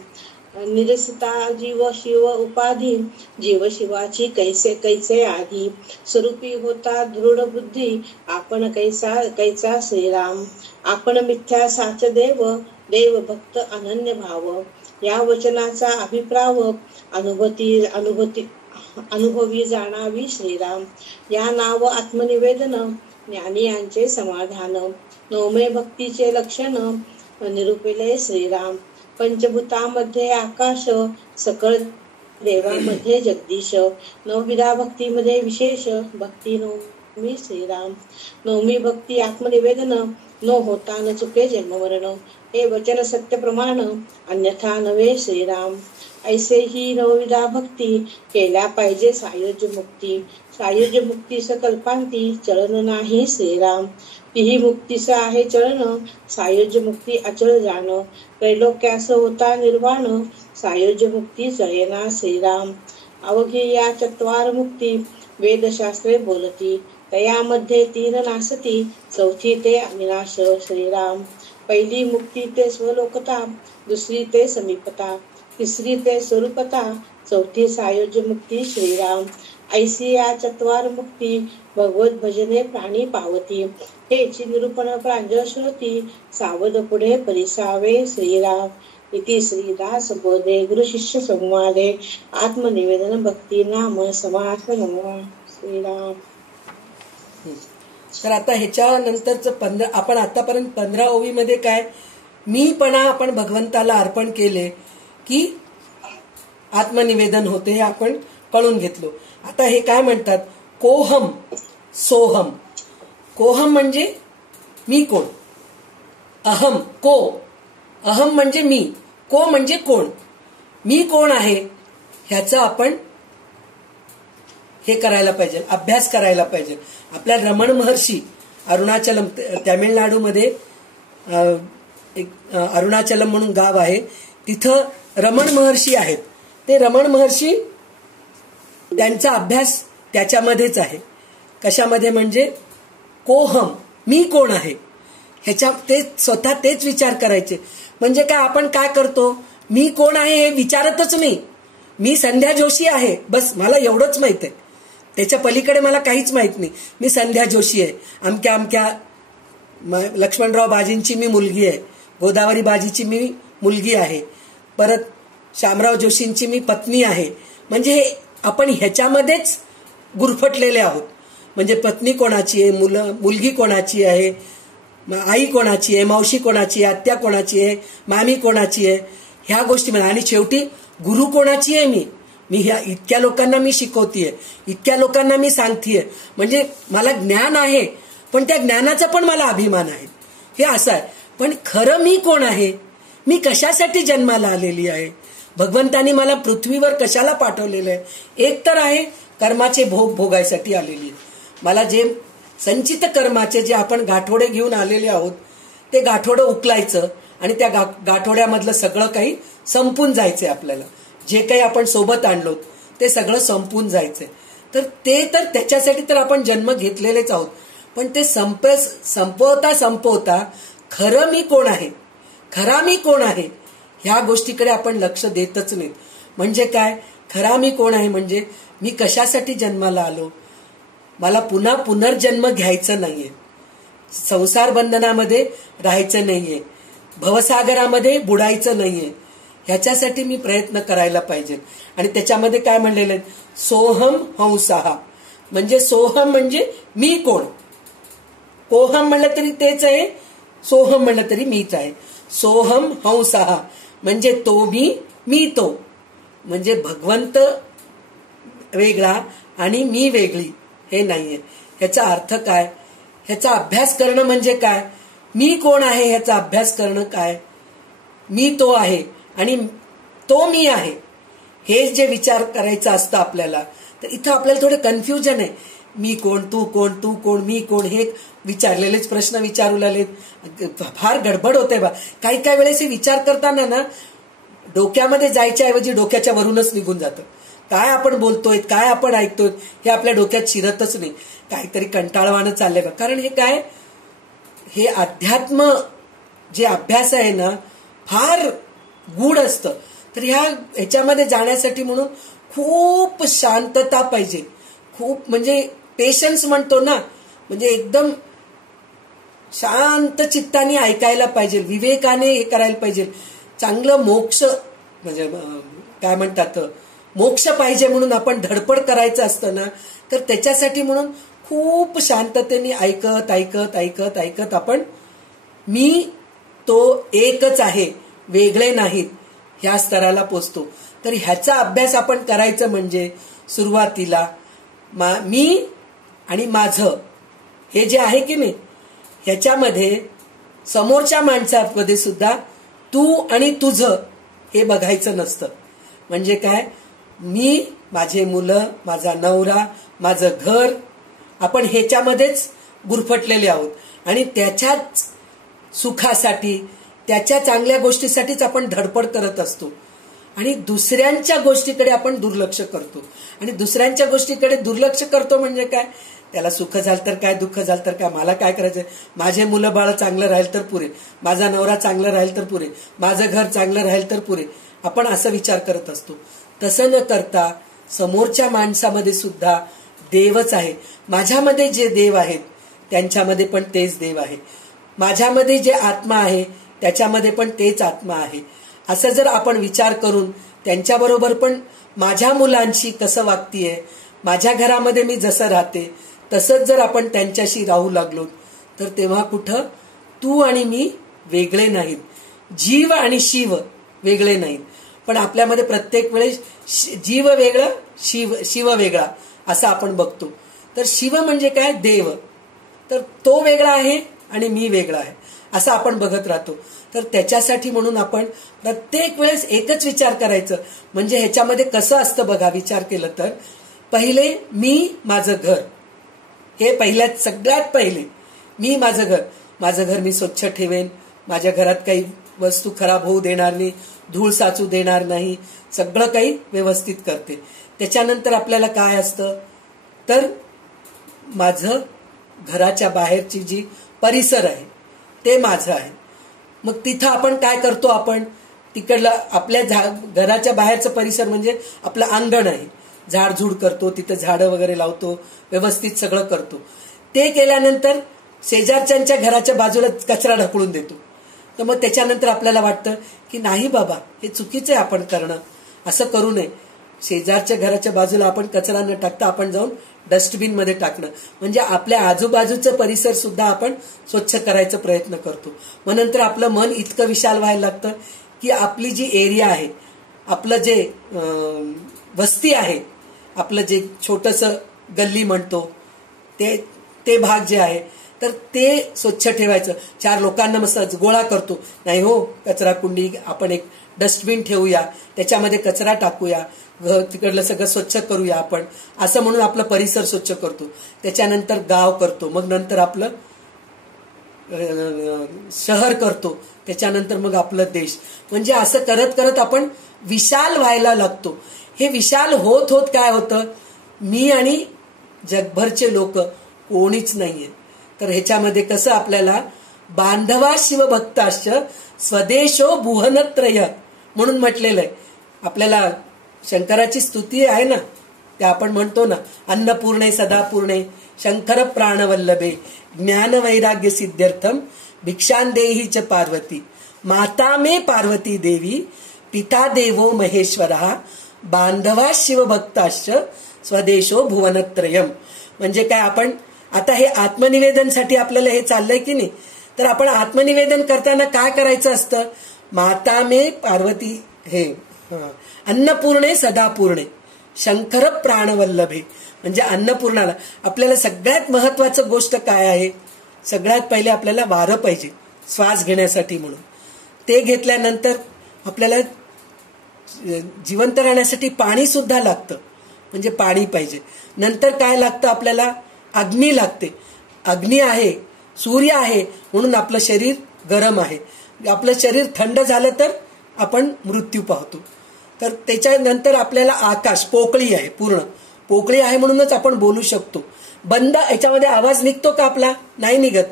निरसता जीव शिव उपाधी, जीव शिवाची कैसे कैसे आधी, स्वरूपी होता दृढ बुद्धी, आपण कैचा श्रीराम. आपण मिथ्या साच देव, देव भक्त अनन्य भाव, या वचनाचा अभिप्राव, अनुभवी जाणावी श्रीराम. या नाव आत्मनिवेदन, ज्ञानी यांचे समाधान, नवमे भक्तीचे लक्षण, निरूपिले श्रीराम. पंचभूतामध्ये आकाश, सकळ देवामध्ये जगदीश, नवविधा भक्तीमध्ये विशेष, भक्ती मी श्रीराम. नवमी भक्ती आत्मनिवेदन, न होता न चुके जन्मवरण, हे वचन सत्य प्रमाण, अन्यथा नव्हे श्रीराम. ऐसे ही नवविधा भक्ती, केल्या पाहिजे सायुज्य मुक्ती. सायुज्य मुक्ती सकल्पांती, चलन नाही श्रीराम. तीही मुक्तीस आहे चलन, सायुज्य मुक्ती अचल जाण. त्रैलोक्यास होता निर्वाण, सायुज्य मुक्ती चळेना श्रीराम. अवघी या चत्वार मुक्ती, वेदशास्त्रे बोलती. तयामध्ये तीन नासती, चौथी ते अविनाश श्रीराम. पहिली मुक्ती ते स्वलोकता, दुसरी ते समीपता, तिसरी ते स्वरूपता, चौथी सायुज्य मुक्ती श्रीराम. ऐसी या चत्वार मुक्ती, भगवत भजने प्राणी पावती. हेची निरूपण प्रांजळ श्रोती, सावध पुढे परिसावे श्रीराम. इति श्रीदास बोधे गुरु शिष्य संवादे, आत्मनिवेदन भक्ती नाम समात्म श्रीराम. तर आता ह्याच्यानंतरच आपण आतापर्यंत 15 ओवी मध्ये काय मीपणा आपण भगवंताला अर्पण केले की आत्मनिवेदन होते हे आपण कळून घेतलो. आता हे काय म्हणतात, कोहम सोहम. कोहम म्हणजे मी कोण, अहम को, अहम म्हणजे मी, को म्हणजे कोण, मी कोण आहे ह्याचा आपण हे करायला पाहिजे, अभ्यास करायला पाहिजे. आपल्या रमण महर्षी अरुणाचलम, तामिळनाडूमध्ये एक अरुणाचलम म्हणून गाव आहे, तिथं रमण महर्षी आहेत. ते रमण महर्षी त्यांचा अभ्यास त्याच्यामध्येच आहे. कशामध्ये म्हणजे कोहम, मी कोण आहे ह्याच्या, ते स्वतः तेच विचार करायचे. म्हणजे काय आपण काय करतो, मी कोण आहे हे विचारतच नाही. मी संध्या जोशी आहे बस, मला एवढंच माहित आहे, त्याच्या पलीकडे मला काहीच माहित नाही. मी संध्या जोशी आहे, अमक्या अमक्या लक्ष्मणराव बाजींची मी मुलगी आहे, गोदावरी बाजीची मी मुलगी आहे, परत शामराव जोशींची मी पत्नी आहे. म्हणजे आपण ह्याच्यामध्येच गुरफटलेले आहोत. म्हणजे पत्नी कोणाची आहे, मुलगी कोणाची आहे, आई कोणाची आहे, मावशी कोणाची आहे, आत्या कोणाची आहे, मामी कोणाची आहे, ह्या गोष्टी मला. आणि शेवटी गुरु कोणाची आहे, मी ह्या इतक्या लोकांना मी शिकवतीये, इतक्या लोकांना मी सांगतीये. म्हणजे मला ज्ञान आहे, पण त्या ज्ञानाचा पण मला अभिमान आहे. हे असं आहे. पण खरं मी कोण आहे, मी कशासाठी जन्माला आलेली आहे, भगवंतानी मला पृथ्वीवर कशाला पाठवलेलं आहे. एक तर आहे कर्माचे भोग भोगायसाठी आलेली आहे. मला जे संचित कर्माचे जे आपण गाठोडे घेऊन आलेले आहोत ते गाठोडं उकलायचं आणि त्या गाठोड्यामधलं सगळं काही संपून जायचंय. आपल्याला जे काही आपण सोबत आणलो ते सगळं संपून जायचंय. तर त्याच्यासाठी तर आपण जन्म घेतलेलेच आहोत. पण ते संपवता खरं मी कोण आहे, खरा मी कोण आहे ह्या गोष्टीकडे आपण लक्ष देतच नाही. म्हणजे काय, खरा मी कोण आहे म्हणजे मी कशासाठी जन्माला आलो, मला पुन्हा पुनर्जन्म घ्यायचं नाहीये, संसार बंधनामध्ये राहायचं नाहीये, भवसागरामध्ये बुडायचं नाहीये. ह्याच्यासाठी मी प्रयत्न करायला पाहिजे. आणि त्याच्यामध्ये काय म्हणलेलं आहे, सोहम हंसाहा. म्हणजे सोहम म्हणजे मी कोण, कोहम म्हणलं तरी तेच आहे, सोहम म्हणलं तरी मीच आहे. सोहम हंसाहा म्हणजे तो मी तो. म्हणजे भगवंत वेगळा आणि मी वेगळी हे नाहीये. ह्याचा अर्थ काय, ह्याचा अभ्यास करणं म्हणजे काय, मी कोण आहे ह्याचा अभ्यास करणं काय, मी तो आहे आणि तो मी आहे, हे जे विचार करायचं असतं आपल्याला. तर इथं आपल्याला थोडं कन्फ्युजन आहे. मी कोण, तू कोण, तू कोण, मी कोण, हे विचारलेलेच प्रश्न विचारू लागलेत. फार गडबड होते बा. काही काही वेळेस हे विचार करताना ना डोक्यामध्ये जायच्या ऐवजी डोक्याच्या वरूनच निघून जातं. काय आपण बोलतोय, काय आपण ऐकतोय हे आपल्या डोक्यात शिरतच नाही. काहीतरी कंटाळवानं चाललंय बा. कारण हे काय, हे अध्यात्म जे अभ्यास आहे ना फार गूढ असतं. तर ह्याच्यामध्ये जाण्यासाठी म्हणून खूप शांतता पाहिजे, खूप म्हणजे पेशन्स म्हणतो ना, म्हणजे एकदम शांत चित्ताने ऐकायला पाहिजे, विवेकाने हे करायला पाहिजे. चांगलं मोक्ष म्हणजे काय म्हणतात, मोक्ष पाहिजे म्हणून आपण धडपड करायचं असतं ना, तर त्याच्यासाठी म्हणून खूप शांततेने ऐकत ऐकत ऐकत ऐकत आपण मी तो एकच आहे, वेगळे नाहीत ह्या स्तराला पोचतो. तर ह्याचा अभ्यास आपण करायचं म्हणजे सुरुवातीला मी आणि माझं हे जे आहे की नाही, ह्याच्यामध्ये समोरच्या माणसामध्ये सुद्धा तू आणि तुझं हे बघायचं नसतं. म्हणजे काय, मी, माझे मुलं, माझा नवरा, माझं घर, आपण ह्याच्यामध्येच गुरफटलेले आहोत आणि त्याच्याच सुखासाठी, त्याच्या चांगल्या गोष्टीसाठीच आपण धडपड करत असतो आणि दुसऱ्यांच्या गोष्टीकडे आपण दुर्लक्ष करतो. आणि दुसऱ्यांच्या गोष्टीकडे दुर्लक्ष करतो म्हणजे काय, त्याला सुख झालं तर काय, दुःख झालं तर काय, मला काय करायचंय, माझे मुलं बाळ चांगलं राहील तर पुरे, माझा नवरा चांगला राहील तर पुरे, माझं घर चांगलं राहील तर पुरे, आपण असा विचार करत असतो. तसं न करता समोरच्या माणसामध्ये सुद्धा देवच आहे. माझ्यामध्ये जे देव आहेत त्यांच्यामध्ये पण तेच देव आहे. माझ्यामध्ये जे आत्मा आहे त्याच्यामध्ये पण तेच आत्मा आहे. असं जर आपण विचार करून त्यांच्याबरोबर पण माझ्या मुलांशी कसं वागतीये, माझ्या घरामध्ये मी जसं राहते तसंच जर आपण त्यांच्याशी राहू लागलो तर तेव्हा कुठं तू आणि मी वेगळे नाहीत, जीव आणि शिव वेगळे नाहीत. पण आपल्यामध्ये प्रत्येक वेळेस जीव वेगळा, शिव वेगळा असं आपण बघतो. तर शिव म्हणजे काय, देव, तर तो वेगळा आहे आणि मी वेगळा आहे असं आपण बघत राहतो. तर त्याच्यासाठी म्हणून आपण प्रत्येक वेळेस एकच विचार करायचं. म्हणजे ह्याच्यामध्ये कसं असतं बघा, विचार केलं तर पहिले मी, माझं घर, हे पहिल्यात सगळ्यात पहिले मी, माझं घर मी स्वच्छ ठेवेन, माझ्या घरात काही वस्तू खराब होऊ देणार नाही, धूळ साचू देणार नाही, सगळं काही व्यवस्थित करते. त्याच्यानंतर आपल्याला काय असतं तर माझं घराच्या बाहेरची जी परिसर आहे ते माझं आहे. मग तिथं आपण काय करतो, आपण तिकडलं आपल्या घराच्या बाहेरचं परिसर म्हणजे आपलं अंगण आहे, झाडझूड करतो, तिथं झाडं वगैरे लावतो, व्यवस्थित सगळं करतो. ते केल्यानंतर शेजारच्यांच्या घराच्या बाजूला कचरा ढकलून देतो. तर मग त्याच्यानंतर आपल्याला वाटतं की नाही बाबा, हे चुकीचं आहे आपण करणं, असं करू नये. शेजारच्या घराच्या बाजूला आपण कचरा न टाकता आपण जाऊन डस्टबिन मध्ये टाकणं, म्हणजे आपल्या आजूबाजूचं परिसर सुद्धा आपण स्वच्छ करायचा प्रयत्न करतो. मग नंतर आपलं मन इतकं विशाल व्हायला लागतं की आपली जी एरिया आहे, आपलं जे वस्ती आहे, आपलं जे छोटंसं गल्ली म्हणतो ते भाग जे आहे तर ते स्वच्छ ठेवायचं. 4 लोकांना मस्त गोळा करतो, नाही हो, कचरा कुंडी, आपण एक डस्टबिन ठेवूया, त्याच्यामध्ये कचरा टाकूया, तिकडलं सगळं स्वच्छ करूया आपण, असं म्हणून आपलं परिसर स्वच्छ करतो. त्याच्यानंतर गाव करतो, मग नंतर आपलं शहर करतो, त्याच्यानंतर मग आपलं देश. म्हणजे असं करत करत आपण विशाल व्हायला लागतो. हे विशाल होत होत काय होतं, मी आणि जगभरचे लोक कोणीच नाहीये. तर ह्याच्यामध्ये कसं आपल्याला बांधवा शिवभक्ताश्च स्वदेशो बुहनत्रय म्हणून म्हटलेलं आहे. आपल्याला शंकराची स्तुती आहे ना, त्या आपण म्हणतो ना, अन्नपूर्णे सदापूर्णे शंकर प्राणवल्लभे ज्ञान वैराग्य सिद्ध्यर्थम भिक्षांदेही च पार्वती माता मे पार्वती देवी पिता देवो महेश्वरः बांधवा शिवभक्ताश्च स्वदेशो भुवनत्रयम. म्हणजे काय, आपण आता हे आत्मनिवेदनसाठी आपल्याला हे चाललंय की नाही, तर आपण आत्मनिवेदन करताना काय करायचं असतं, माता मे पार्वती, हे अन्नपूर्णे सदापूर्णे शंकर प्राणवल्लभे, म्हणजे अन्नपूर्णाला आपल्याला सगळ्यात महत्वाचं गोष्ट काय आहे, सगळ्यात पहिले आपल्याला वारं पाहिजे श्वास घेण्यासाठी. म्हणून ते घेतल्यानंतर आपल्याला जिवंत राहण्यासाठी पाणी सुद्धा लागतं, म्हणजे पाणी पाहिजे. नंतर काय लागतं, आपल्याला अग्नी लागते. अग्नी आहे, सूर्य आहे, म्हणून आपलं शरीर गरम आहे. आपलं शरीर थंड झालं तर आपण मृत्यू पाहतो. तर त्याच्यानंतर आपल्याला आकाश, पोकळी आहे, पूर्ण पोकळी आहे म्हणूनच आपण बोलू शकतो. बंद याच्यामध्ये आवाज निघतो का आपला, नाही निघत.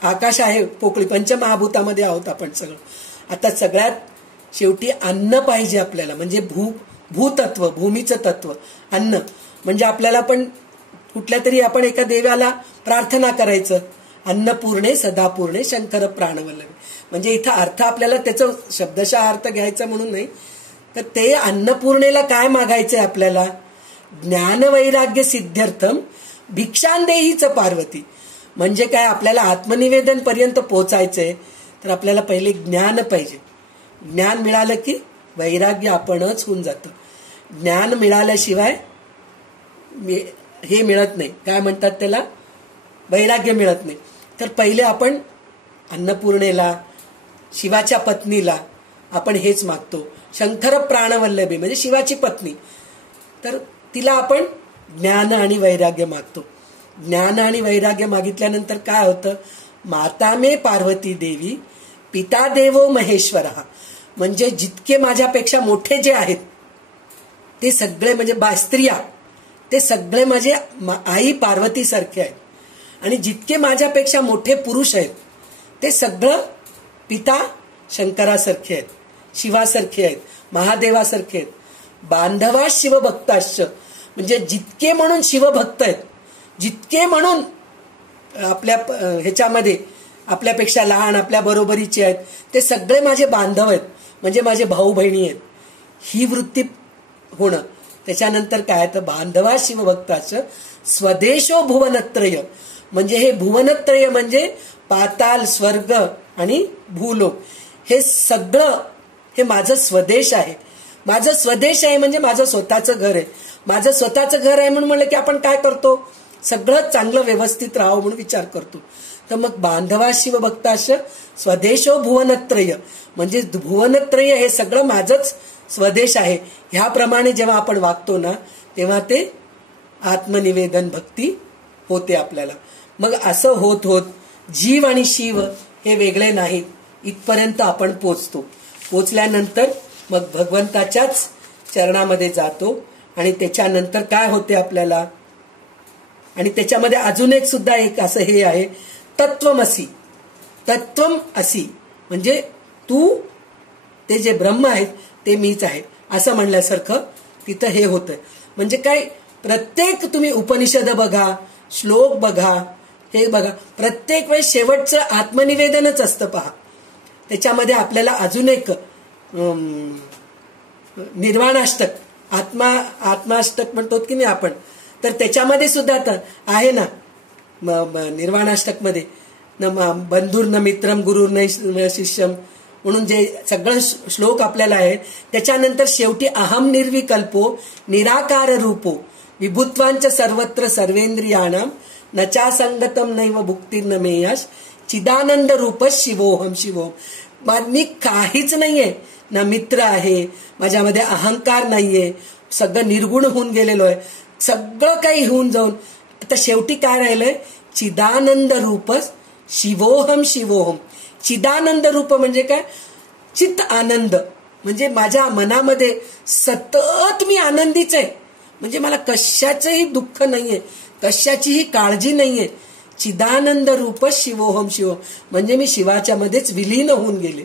आकाश आहे, पोकळी, पंचमहाभूतामध्ये आहोत आपण सगळं. आता सगळ्यात शेवटी अन्न पाहिजे आपल्याला, म्हणजे भूतत्व, भूमीचं तत्व अन्न. म्हणजे आपल्याला पण कुठल्या तरी आपण एका देवाला प्रार्थना करायचं, अन्नपूर्णे सदापूर्णे शंकर प्राणवल्लभे. म्हणजे इथं अर्थ आपल्याला त्याचं शब्दशः अर्थ घ्यायचा म्हणून नाही, तर ते अन्नपूर्णेला काय मागायचंय आपल्याला, ज्ञान वैराग्य सिद्ध्यर्थम भिक्षांदेहीच पार्वती. म्हणजे काय, आपल्याला आत्मनिवेदन पर्यंत पोहोचायचंय तर आपल्याला पहिले ज्ञान पाहिजे. ज्ञान मिळालं की वैराग्य आपणच होऊन जातं. ज्ञान मिळाल्याशिवाय हे मिळत नाही, काय म्हणतात त्याला, वैराग्य मिळत नाही. तर पहिले आपण अन्नपूर्णेला, शिवाच्या पत्नीला आपण हेच मागतो. शंकर प्राणवल्लभी म्हणजे शिवाची पत्नी, तर तिला आपण ज्ञान आणि वैराग्य मागतो. ज्ञान आणि वैराग्य मागितल्यानंतर काय होतं, माता मे पार्वती देवी पिता देवो महेश्वर, म्हणजे जितके माझ्यापेक्षा मोठे जे आहेत ते सगळे म्हणजे स्त्रिया ते सगळे माझे आई पार्वती सारखे आहेत, आणि जितके माझ्यापेक्षा मोठे पुरुष आहेत ते सगळं पिता शंकरासारखे आहेत, शिवासारखे आहेत, महादेवासारखे आहेत. बांधवा शिवभक्ताश्च म्हणजे जितके म्हणून शिवभक्त आहेत, जितके म्हणून आपल्या ह्याच्यामध्ये आपल्यापेक्षा लहान आपल्या बरोबरीचे आहेत ते सगळे माझे बांधव आहेत, म्हणजे माझे भाऊ बहिणी आहेत. ही वृत्ती होणं. त्याच्यानंतर काय तर बांधवा शिवभक्ताच स्वदेशो भुवनत्रय, म्हणजे हे भुवनत्रय म्हणजे पाताल, स्वर्ग आणि भूलोक, हे सगळं हे माझं स्वदेश आहे. माझं स्वदेश आहे म्हणजे माझं स्वतःचं घर आहे. माझं स्वतःचं घर आहे म्हणून म्हणलं की आपण काय करतो, सगळं चांगलं व्यवस्थित राहावं म्हणून विचार करतो. तर मग बांधवा शिवभक्ताश स्वदेशो भुवनत्रय म्हणजे भुवनत्रय हे सगळं माझंच स्वदेश आहे. ह्याप्रमाणे जेव्हा आपण वागतो ना तेव्हा ते आत्मनिवेदन भक्ती होते आपल्याला. मग असं होत होत जीव आणि शिव हे वेगळे नाहीत इथपर्यंत आपण पोचतो. पोचल्यानंतर मग भगवंताच्याच चरणामध्ये जातो, आणि त्याच्यानंतर काय होते आपल्याला, आणि त्याच्यामध्ये अजून एक सुद्धा एक असं हे आहे, तत्वमसी. तत्वम असी म्हणजे तू, ते जे ब्रह्म आहेत ते मीच आहे असं म्हणल्यासारखं तिथं हे होतंय. म्हणजे काय, प्रत्येक तुम्ही उपनिषद बघा, श्लोक बघा, हे बघा, प्रत्येक वेळेस शेवटचं आत्मनिवेदनच असतं. पहा त्याच्यामध्ये अजून एक निर्वाणाष्टक, आत्माष्टक म्हणतो की नाही आपण, तर त्याच्यामध्ये सुद्धा आहे ना निर्वाणाष्टक मध्ये बंधुर न मित्रम गुरुर न शिष्यम म्हणून जे सगळं श्लोक आपल्याला आहे. त्याच्यानंतर शेवटी अहम निर्विकल्पो निराकार रूपो विभुत्वांच सर्वत्र सर्वेंद्रियाणाम नचा संगतम नैव भुक्तिर्न मेयश चिदानंद रूप शिवोहम शिवोहम. मी काहीच नाहीये, ना मित्र आहे, माझ्यामध्ये अहंकार नाहीये, सगळं निर्गुण होऊन गेलेलो आहे, सगळं काही होऊन जाऊन आता शेवटी काय राहिलंय, चिदानंद रूप शिवोहम शिवोहम. चिदानंद रूप म्हणजे काय, चित्त आनंद, म्हणजे माझ्या मनामध्ये सतत मी आनंदीच आहे, म्हणजे मला कशाचंही दुःख नाहीये, कशाचीही काळजी नाहीये. चिदानंद रूप शिवोहम शिवोहम म्हणजे मी शिवाच्या मध्येच विलीन होऊन गेले,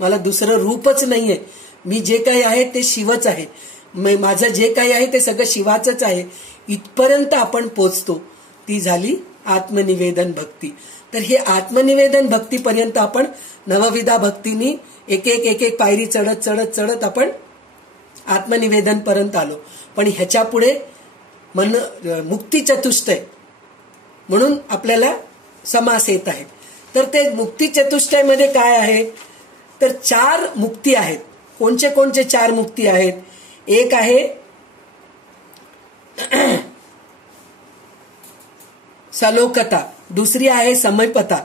मला दुसरं रूपच नाहीये. मी जे काही आहे ते शिवच आहे, माझं जे काही आहे ते सगळं शिवाचंच आहे. इथपर्यंत आपण पोचतो, ती झाली आत्मनिवेदन भक्ती. तर हे आत्मनिवेदन भक्तीपर्यंत आपण नवविधा भक्तीनी एक एक पायरी चढत चढत चढत आपण आत्मनिवेदन पर्यंत आलो. पण ह्याच्या पुढे मुक्ती चतुष्टय म्हणून आपल्याला समास येत आहे. तर ते मुक्ती चतुष्टयमध्ये काय आहे, तर 4 मुक्ती आहेत. कोणचे कोणचे 4 मुक्ती आहेत, एक आहे सलोकता, दुसरी आहे समयपता,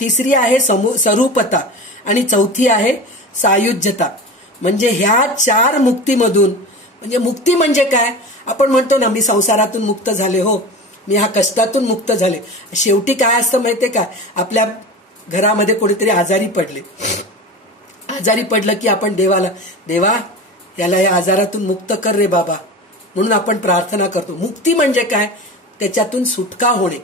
तिसरी आहे स्वरूपता, आणि चौथी आहे सायुज्यता. म्हणजे ह्या 4 मुक्तीमधून, म्हणजे मुक्ती म्हणजे काय, आपण म्हणतो ना मी संसारातून मुक्त झाले, हो मी ह्या कष्टातून मुक्त झाले. शेवटी काय असतं माहितीये का, आपल्या घरामध्ये कोणीतरी आजारी पडलं की आपण देवा याला या आजारातून मुक्त कर रे बाबा म्हणून आपण प्रार्थना करतो. मुक्ती म्हणजे काय, त्याच्यातून सुटका होणे.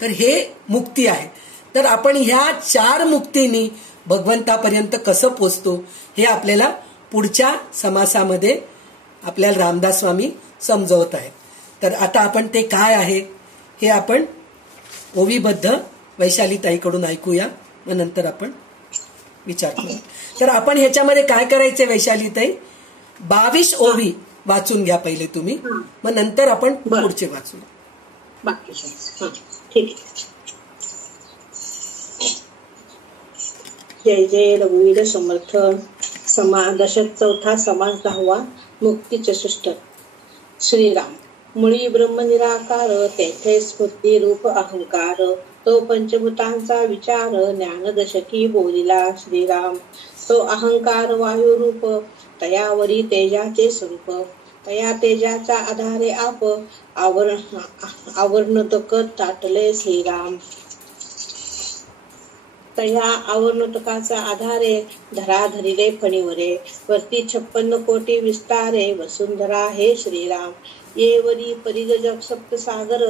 तर हे मुक्ती आहे. तर आपण ह्या 4 मुक्तींनी भगवंतापर्यंत कसं पोचतो हे आपल्याला पुढच्या समासामध्ये आपल्याला रामदास स्वामी समजवत आहेत. तर आता आपण ते काय आहे हे आपण ओवीबद्ध वैशालीताईकडून ऐकूया, मग नंतर आपण विचार करू. तर आपण ह्याच्यामध्ये काय करायचे वैशालीताई, 22 ओवी वाचून घ्या पहिले तुम्ही, मग नंतर आपण पुढचे वाचू. ठीक. जय जय रघुवीर समर्थ. दशक 4 समास 10 मुक्ती चतुष्टय. श्रीराम. मुळी ब्रह्म निराकार तेथे स्फूर्ती रूप अहंकार तो पंचभूतांचा विचार ज्ञानदशकी बोलिला श्रीराम तो अहंकार वायू रूप तयावरी तेजाचे स्वरूप तया तेजाच्या आधारे आप आवरणतक ताटले श्रीराम तया आवरणतकाचा आधारे धरा धरिले फणीवरे वरती 56 कोटी विस्तारे वसुंधरा हे श्रीराम येवरी परिगज सप्तसागर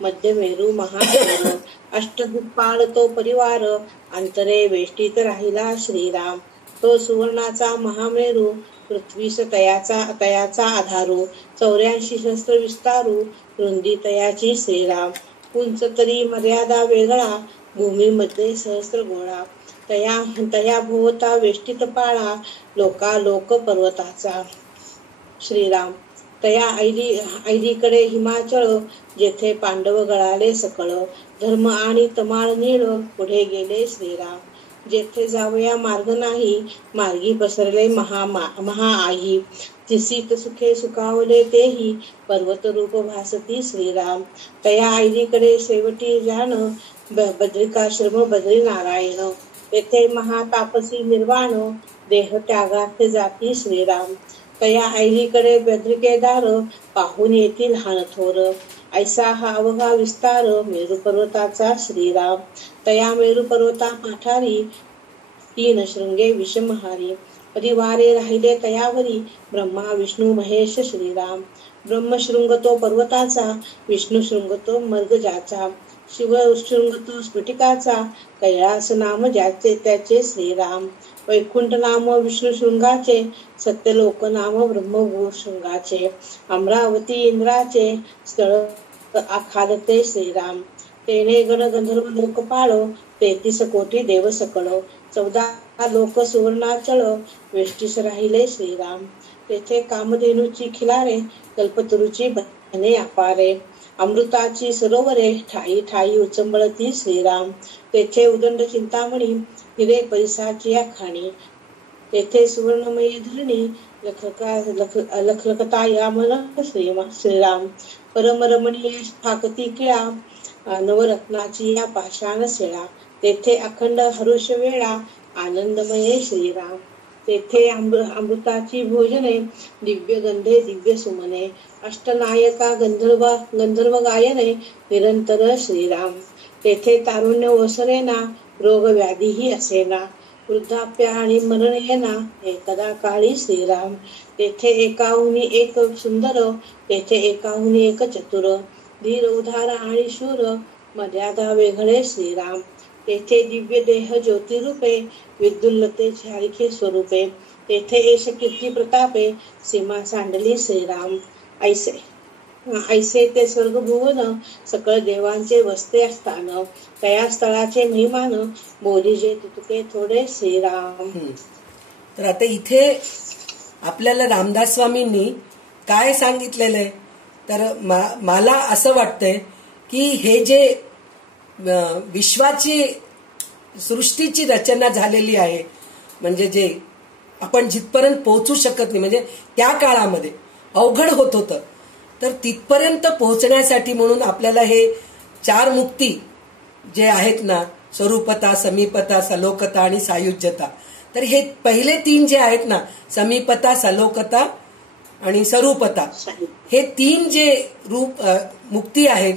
मध्यमेरू महासागर अष्टदिक्पाल तो परिवार अंतरे वेष्टीत राहिला श्रीराम तो सुवर्णाचा महामेरू पृथ्वीस तयाचा आधारू 84 शस्त्र विस्तारू रुंदी तयाची श्रीराम उंच तरी मर्यादा वेगळा भूमीमध्ये सहस्र गोळा तया भोवता वेष्टीत पाळा लोक पर्वताचा श्रीराम तया ऐलीकडे हिमाचळ जेथे पांडव गळाले सकळ धर्म आणि तमाळ नीळ पुढे गेले श्रीराम जेथे जावया मार्ग नाही मार्गी पसरले महाआही तिसीत सुखे सुखावले तेही पर्वत रूप भासती श्रीराम तया ऐलीकडे शेवटी जाण बद्रिकाश्रम बद्री नारायण तेथे महातापसी निर्वाण देह त्यागार्थ जाती श्रीराम तया ऐलीकडे बद्रिकेदार पाहून येतील हानथोर ऐसा हा अवघा विस्तार मेरू पर्वताचा श्रीराम तया मेरू पर्वता पाठारी 3 शृंगे विषमहारी परिवारे राहिले तयावरी ब्रह्मा विष्णू महेश श्रीराम ब्रह्मशृंग तो पर्वताचा विष्णू शृंग तो मर्गजाचा शिव शृंग तो स्फटिकाचा कैलास नाम ज्याचे त्याचे श्रीराम वैकुंठ नाम विष्णू शृंगाचे सत्यलोक नाम ब्रह्मभू शृंगाचे अमरावती इंद्राचे स्थळ आखादते श्रीराम तेने गण गंधर्व लोकपाळ 33 कोटी देव सकळ 14 लोक सुवर्णाचळ वेष्टीस राहिले श्रीराम तेथे कामधेनूची खिलारे कल्पतरूची बने अपारे अमृताची सरोवरे ठाई ठाई उचंबळती श्रीराम तेथे उदंड चिंतामणी हिरे परिसाची खाणी तेथे सुवर्णमयी धरणी लखलखता यामन श्रीराम परमरमणीय फाकती किळा नवरत्नाची या पाषाण शिळा तेथे अखंड हरुष वेळा आनंदमय श्रीराम तेथे अमृताची भोजने दिव्य गंधे दिव्य सुमने अष्टनायका गंधर्व गायने निरंतर श्रीराम तेथे तारुण्य ओसरेना रोग व्याधीही असेना वृद्धाप्य आणि मरण येना एकदा काळी श्रीराम तेथे एकाहुनी एक सुंदर तेथे एकाहुनी एक चतुर धीर उदार आणि शूर मर्यादा वेगळे श्रीराम तेथे दिव्य देह ज्योतिरूपे विद्युल्लते हरिखे स्वरूपे तेथे एश कीर्ती प्रतापे सीमा सांडली श्रीराम ऐसे ते स्वर्ग भुवन सकळ देवांचे वसते स्थान तया स्थळाचे महिमान बोली जे तुके थोडे श्रीराम. तर आता इथे आपल्याला रामदास स्वामींनी काय सांगितलेलं आहे तर मला असं वाटतंय की हे जे विश्वाची सृष्टीची रचना झालेली आहे म्हणजे जे आपण जिथपर्यंत पोहोचू शकत नाही म्हणजे त्या काळामध्ये अवघड होत होतं तर तिथपर्यंत पोहोचण्यासाठी म्हणून आपल्याला हे 4 मुक्ती जे आहेत ना स्वरूपता समीपता सलोकता आणि सायुज्यता तर हे पहिले 3 जे आहेत ना समीपता सलोकता आणि स्वरूपता हे 3 जे रूप मुक्ती आहेत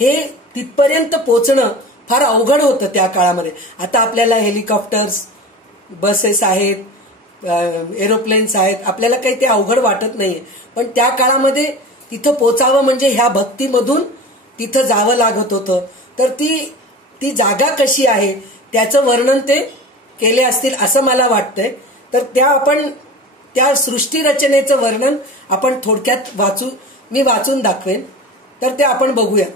हे तिथपर्यंत पोहोचणं फार अवघड होतं त्या काळामध्ये. आता आपल्याला हेलिकॉप्टर्स बसेस आहेत एरोप्लेन्स आहेत आपल्याला काही ते अवघड वाटत नाहीये पण त्या काळामध्ये तिथं पोचावं म्हणजे ह्या भक्तीमधून तिथं जावं लागत होतं तर ती जागा कशी आहे त्याचं वर्णन ते केले असतील असं मला वाटतंय. तर त्या सृष्टी रचनेचं वर्णन आपण थोडक्यात मी वाचून दाखवेन तर ते आपण बघूया.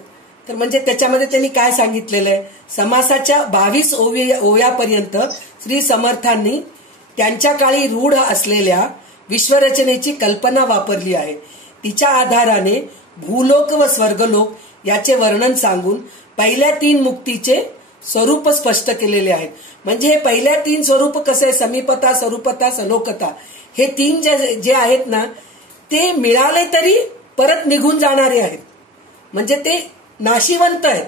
तर म्हणजे त्याच्यामध्ये त्यांनी काय सांगितलेलं आहे समासाच्या 22 ओव्यापर्यंत श्री समर्थांनी त्यांच्या काळी रूढ असलेल्या विश्वरचनेची कल्पना वापरली आहे. तिच्या आधाराने भूलोक व स्वर्गलोक याचे वर्णन सांगून पहिल्या 3 मुक्तीचे स्वरूप स्पष्ट केलेले आहेत. म्हणजे हे पहिल्या 3 स्वरूप कसे समीपता स्वरूपता सलोकता हे 3 जे आहेत ना ते मिळाले तरी परत निघून जाणारे आहेत. म्हणजे ते नाशिवंत आहेत.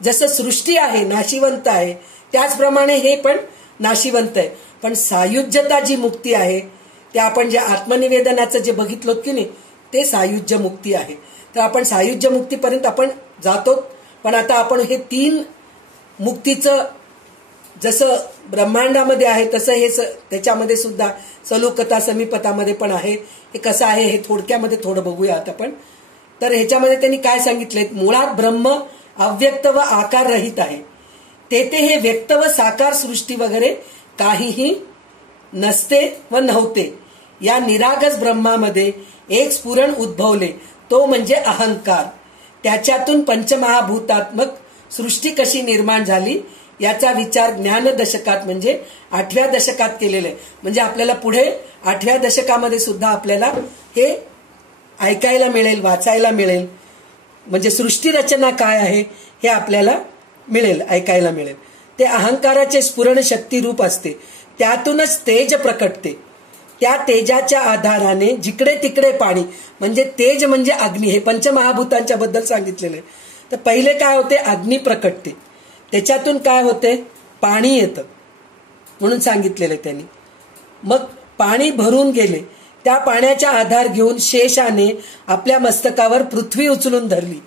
जसं सृष्टी आहे नाशिवंत आहे, त्याचप्रमाणे हे पण नाशिवंत आहे. पण सायुज्यता जी मुक्ती आहे, ते आपण जे आत्मनिवेदनाचं जे बघितलं की नाही, ते सायुज्य मुक्ती आहे. तर आपण सायुज्य मुक्तीपर्यंत आपण जातो. पण आता आपण हे 3 मुक्तीचं जसं ब्रह्मांडामध्ये आहे तसं हे त्याच्यामध्ये सुद्धा सलूकता समीपतामध्ये पण आहे. हे कसं आहे हे थोडक्यामध्ये थोडं बघूया आता आपण. तर ह्याच्यामध्ये त्यांनी काय सांगितलंय, मुळात ब्रह्म अव्यक्त व आकार रहित आहे. तेथे हे व्यक्त व साकार सृष्टी वगैरे काहीही नसते व नव्हते. या निरागस ब्रह्मामध्ये एक स्फुरण उद्भवले, तो म्हणजे अहंकार. त्याच्यातून पंचमहाभूतात्मक सृष्टी कशी निर्माण झाली याचा विचार ज्ञान दशकात म्हणजे 8व्या दशकात केलेला आहे. म्हणजे आपल्याला पुढे 8व्या दशकामध्ये सुद्धा आपल्याला हे ऐकायला मिळेल, वाचायला मिळेल. म्हणजे सृष्टी रचना काय आहे हे आपल्याला मिळेल, ऐकायला मिळेल. ते अहंकाराचे स्फुरण शक्ती रूप असते. त्यातूनच तेज प्रकटते. त्या तेजाच्या आधाराने जिकडे तिकडे पाणी, म्हणजे तेज म्हणजे अग्नी, हे पंचमहाभूतांच्या बद्दल सांगितलेलं आहे. तर पहिले काय होते, अग्नी प्रकटते. त्याच्यातून काय होते, पाणी येतं म्हणून सांगितलेलं त्यांनी. मग पाणी भरून गेले. त्या पाण्याचा आधार घेऊन शेषाने आपल्या मस्तकावर पृथ्वी उचलून धरली.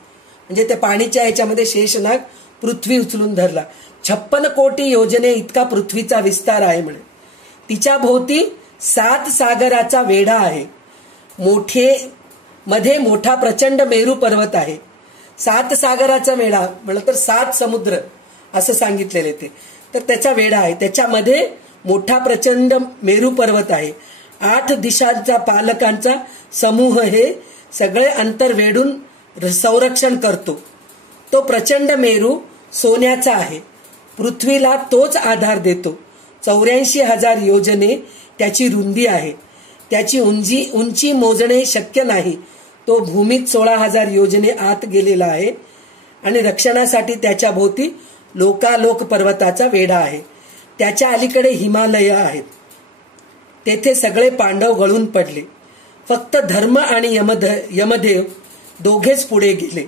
म्हणजे त्या पाणीच्या ह्याच्यामध्ये शेषनाग पृथ्वी उचलून धरला. 56 कोटी योजने इतका पृथ्वीचा विस्तार आहे म्हणे. तिच्या भोवती 7 सागराचा वेढा आहे. मध्ये मोठा प्रचंड मेरू पर्वत आहे. 7 सागराचा वेढा म्हणलं तर 7 समुद्र असं सांगितलेले ते. तर त्याचा वेढा आहे. त्याच्यामध्ये मोठा प्रचंड मेरू पर्वत आहे. 8 दिशांचा पालकांचा समूह हे सगळे अंतर वेढून संरक्षण करतो. तो प्रचंड मेरू सोन्याचा आहे. पृथ्वीला तोच आधार देतो. 84,000 योजने त्याची रुंदी आहे. त्याची उंची मोजणे शक्य नाही. तो भूमीत 16,000 योजने आत गेलेला आहे. आणि रक्षणासाठी त्याच्या भोवती लोकालोक पर्वताचा वेढा आहे. त्याच्या अलीकडे हिमालय आहेत. तेथे सगळे पांडव गळून पडले. फक्त धर्म आणि यमदेव दोघेच पुढे गेले.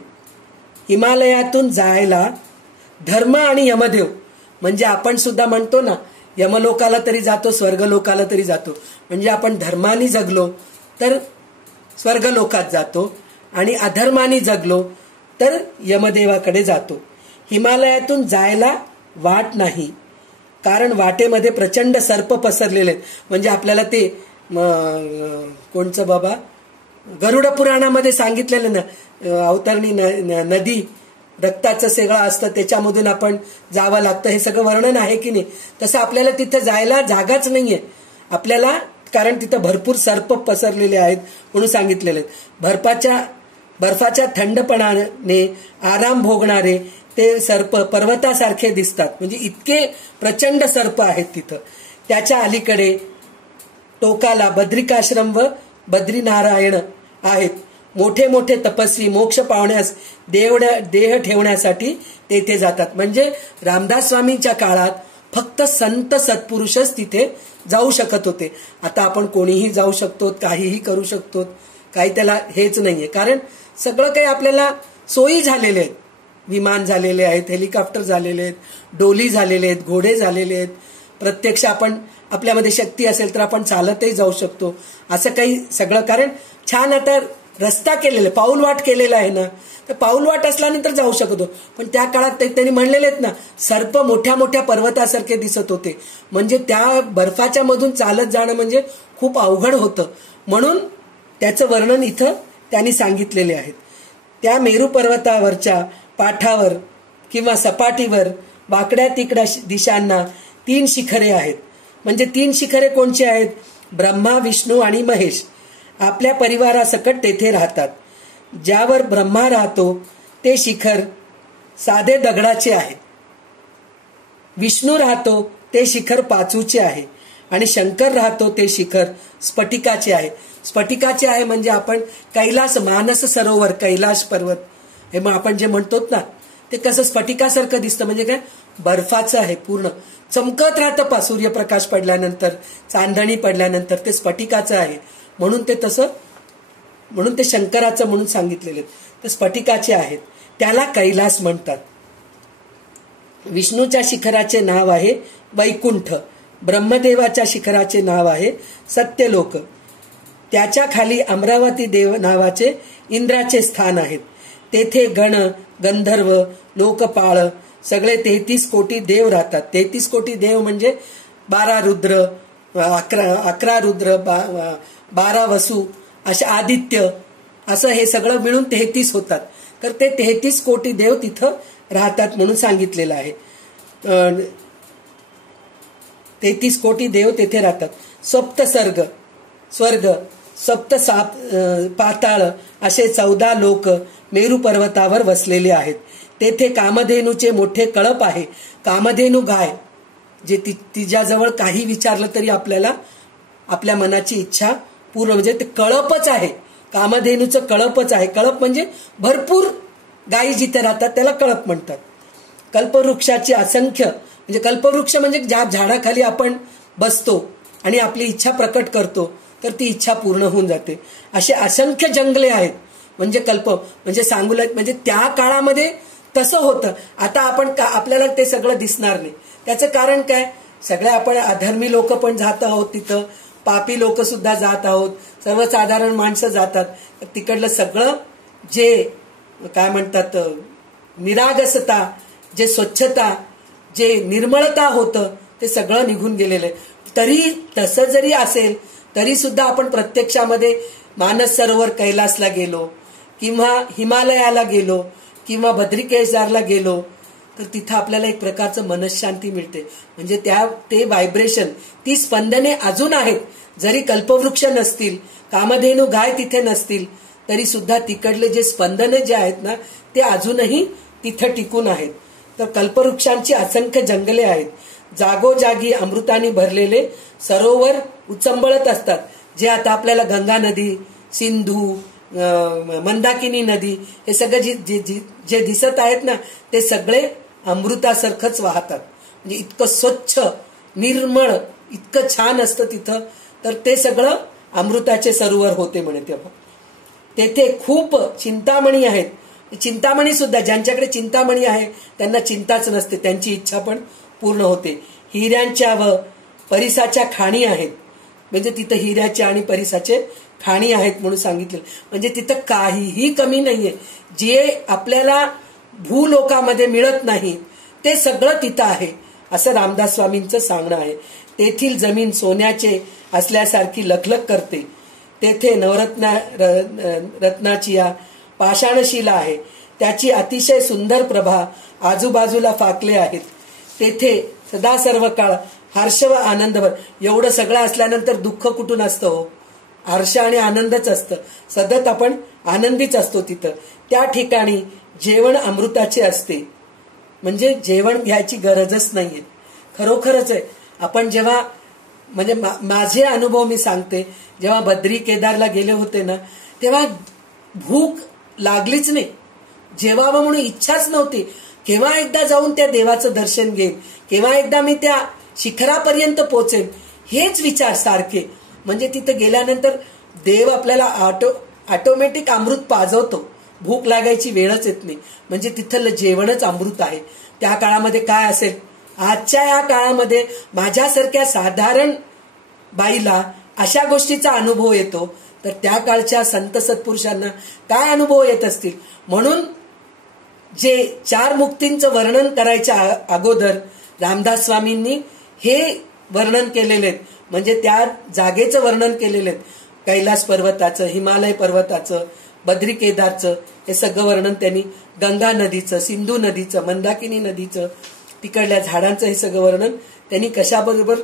हिमालयातून जायला धर्म आणि यमदेव, म्हणजे आपण सुद्धा म्हणतो ना, यमलोकाला तरी जातो, स्वर्गलोकाला तरी जातो. म्हणजे आपण धर्माने जगलो तर स्वर्गलोकात जातो आणि अधर्माने जगलो तर यमदेवाकडे जातो. हिमालयातून जायला वाट नाही, कारण वाटेमध्ये प्रचंड सर्प पसरलेले आहेत. म्हणजे आपल्याला ते कोणचं बाबा गरुड पुराणामध्ये सांगितलेलं ना, अवतरणी नदी रक्ताचं सगळं असतं, त्याच्यामधून आपण जावं लागतं, हे सगळं वर्णन आहे की नाही. तसं आपल्याला तिथं जायला जागाच नाहीये आपल्याला, कारण तिथं भरपूर सर्प पसरलेले आहेत म्हणून सांगितलेले आहेत. बर्फाच्या थंडपणाने आराम भोगणारे ते सर्प पर्वतासारखे दिसतात. म्हणजे इतके प्रचंड सर्प आहेत तिथं. त्याच्या अलीकडे टोकाला बद्रिकाश्रम व बद्रीनारायण आहेत. मोठे मोठे तपस्वी मोक्ष पावण्यास देह ठेवण्यासाठी तेथे जातात. म्हणजे रामदास स्वामींच्या काळात फक्त संत सत्पुरुषच तिथे जाऊ शकत होते. आता आपण कोणीही जाऊ शकतो, काहीही करू शकतो, काही त्याला हेच नाहीये. कारण सगळं काही आपल्याला सोयी झालेले आहेत. विमान झालेले आहेत, हेलिकॉप्टर झालेले आहेत, डोली झालेले आहेत, घोडे झालेले आहेत. प्रत्यक्ष आपण आपल्यामध्ये शक्ती असेल तर आपण चालतही जाऊ शकतो. असं काही सगळं, कारण छान आता रस्ता केलेला, पाऊलवाट केलेला आहे ना, तर पाऊलवाट असल्यानंतर जाऊ शकतो. पण त्या काळात त्यांनी म्हणलेले आहेत ना, सर्प मोठ्या मोठ्या पर्वतासारखे दिसत होते. म्हणजे त्या बर्फाच्या मधून चालत जाणं म्हणजे खूप अवघड होतं. म्हणून त्याचं वर्णन इथं त्यांनी सांगितलेले आहेत. त्या मेरू पर्वतावरच्या पाठावर किंवा सपाटीवर वाकड्या तिकड्या दिशांना 3 शिखरे आहेत. म्हणजे 3 शिखरे कोणची आहेत? ब्रह्मा, विष्णू आणि महेश आपल्या परिवारासकट तेथे राहतात. ज्यावर ब्रह्मा राहतो ते शिखर साधे दगडाचे आहे. विष्णू राहतो ते शिखर पाचूचे आहे. आणि शंकर राहतो ते शिखर स्फटिकाचे आहे. स्फटिकाचे आहे म्हणजे आपण कैलास, मानस सरोवर, कैलास पर्वत हे मग आपण जे म्हणतो ना, ते कसं स्फटिकासारखं दिसतं. म्हणजे काय, बर्फाचं आहे, पूर्ण चमकत राहतं सूर्यप्रकाश पडल्यानंतर, चांदणी पडल्यानंतर, ते स्फटिकाचं आहे. म्हणून ते तसं म्हणून ते शंकराचं म्हणून सांगितलेले तर स्फटिकाचे आहेत, त्याला कैलास म्हणतात. विष्णूच्या शिखराचे नाव आहे वैकुंठ, ब्रह्मदेवाच्या शिखराचे नाव आहे सत्यलोक, त्याच्या खाली अमरावती देव नावाचे इंद्राचे स्थान आहेत. तेथे गण, गंधर्व, लोकपाळ सगळे 33 कोटी देव राहतात. 33 कोटी देव म्हणजे 12 रुद्र, 11 रुद्र, 12 वसु, असे आदित्य, असं हे सगळं मिळून 33 होतात. तर ते 33 कोटी देव तिथं राहतात म्हणून सांगितलेलं आहे. 33 कोटी देव तेथे राहतात. सप्त स्वर्ग, सप्त पाताळ असे 14 लोक मेरू पर्वतावर वसलेले आहेत. तेथे कामधेनूचे मोठे कळप आहे. कामधेनू गाय, जे तिच्याजवळ काही विचारलं तरी आपल्याला आपल्या मनाची इच्छा पूर्ण, म्हणजे ते कळपच आहे, कामधेनूचं कळपच आहे. कळप म्हणजे भरपूर गायी जिथे राहतात त्याला कळप म्हणतात. कल्पवृक्षाची असंख्य, म्हणजे कल्पवृक्ष म्हणजे ज्या झाडाखाली आपण बसतो आणि आपली इच्छा प्रकट करतो तर ती इच्छा पूर्ण होऊन जाते. असे असंख्य जंगले आहेत. म्हणजे म्हणजे म्हणजे त्या काळामध्ये तसं होतं. आता आपण आपल्याला ते सगळं दिसणार नाही. त्याचं कारण काय, सगळे आपण अधर्मी लोक पण जात आहोत तिथं, पापी लोक सुद्धा जात आहोत, सर्वसाधारण माणसं जातात. तिकडलं सगळं जे काय म्हणतात निरागसता, जे स्वच्छता, जे निर्मळता होतं ते सगळं निघून गेलेलं आहे. तरी तसं जरी असेल तरी सुद्धा आपण प्रत्यक्षामध्ये मानस सरोवर कैलासला गेलो किंवा हिमालयाला गेलो किंवा बद्रिकेदारला गेलो तर तिथं आपल्याला एक प्रकारचं मनशांती मिळते. म्हणजे ते व्हायब्रेशन, ती स्पंदने अजून आहेत. जरी कल्पवृक्ष नसतील, कामधेनू गाय तिथे नसतील तरी सुद्धा तिकडले जे स्पंदने जे आहेत ना ते अजूनही तिथं टिकून आहेत. तर कल्पवृक्षांची असंख्य जंगले आहेत. जागोजागी अमृताने भरलेले सरोवर उचंबळत असतात. जे आता आपल्याला गंगा नदी, सिंधू, मंदाकिनी नदी हे सगळे जे दिसत आहेत ना ते सगळे अमृतासारखंच वाहतात. म्हणजे इतकं स्वच्छ, निर्मळ, इतकं छान असतं तिथं. तर ते सगळं अमृताचे सरोवर होते म्हणे. तेव्हा तेथे खूप चिंतामणी आहेत. चिंतामणी सुद्धा, ज्यांच्याकडे चिंतामणी आहे त्यांना चिंताच नसते, त्यांची इच्छा पण पूर्ण होते. हिऱ्यांच्या व परिसाच्या खाणी आहेत. म्हणजे तिथं हिऱ्याच्या आणि परिसाचे खाणी आहेत म्हणून सांगितले. म्हणजे तिथं काहीही कमी नाहीये. जे आपल्याला भूलोकामध्ये मिळत नाही ते सगळं तिथं आहे असं रामदास स्वामींचं सांगणं आहे. तेथील जमीन सोन्याचे असल्यासारखी लखलख करते. तेथे रत्नाची या पाषाणशिला आहे. त्याची अतिशय सुंदर प्रभा आजूबाजूला फाकले आहेत. तेथे सदा सर्व काळ हर्ष व आनंदभर. एवढं सगळं असल्यानंतर दुःख कुठून असतं हो? हर्ष आणि आनंदच असतं. सतत आपण आनंदीच असतो तिथं. त्या ठिकाणी जेवण अमृताचे असते. म्हणजे जेवण घ्यायची गरजच नाहीये. खरोखरच आहे. आपण जेव्हा, म्हणजे माझे अनुभव मी सांगते, जेव्हा बद्री केदारला गेले होते ना तेव्हा भूक लागलीच नाही. जेवावं म्हणून इच्छाच नव्हती. केव्हा एकदा जाऊन त्या देवाचं दर्शन घेईन, केव्हा एकदा मी त्या शिखरापर्यंत पोचेन, हेच विचार सारखे. म्हणजे तिथे गेल्यानंतर देव आपल्याला ऑटोमॅटिक अमृत पाजवतो. भूक लागायची वेळच येत नाही. म्हणजे तिथलं जेवणच अमृत आहे. त्या काळामध्ये काय असेल, आजच्या या काळामध्ये माझ्यासारख्या साधारण बाईला अशा गोष्टीचा अनुभव येतो तर त्या काळच्या संत सत्पुरुषांना काय अनुभव येत असतील. म्हणून जे 4 मुक्तींचं वर्णन करायच्या अगोदर रामदास स्वामींनी हे वर्णन केलेले आहेत. म्हणजे त्या जागेचं वर्णन केलेलं आहे. कैलास पर्वताचं, हिमालय पर्वताचं, बद्री केदारचं हे सगळं वर्णन त्यांनी, गंगा नदीचं, सिंधू नदीचं, मंदाकिनी नदीचं, तिकडल्या झाडांचं हे सगळं वर्णन त्यांनी कशाबरोबर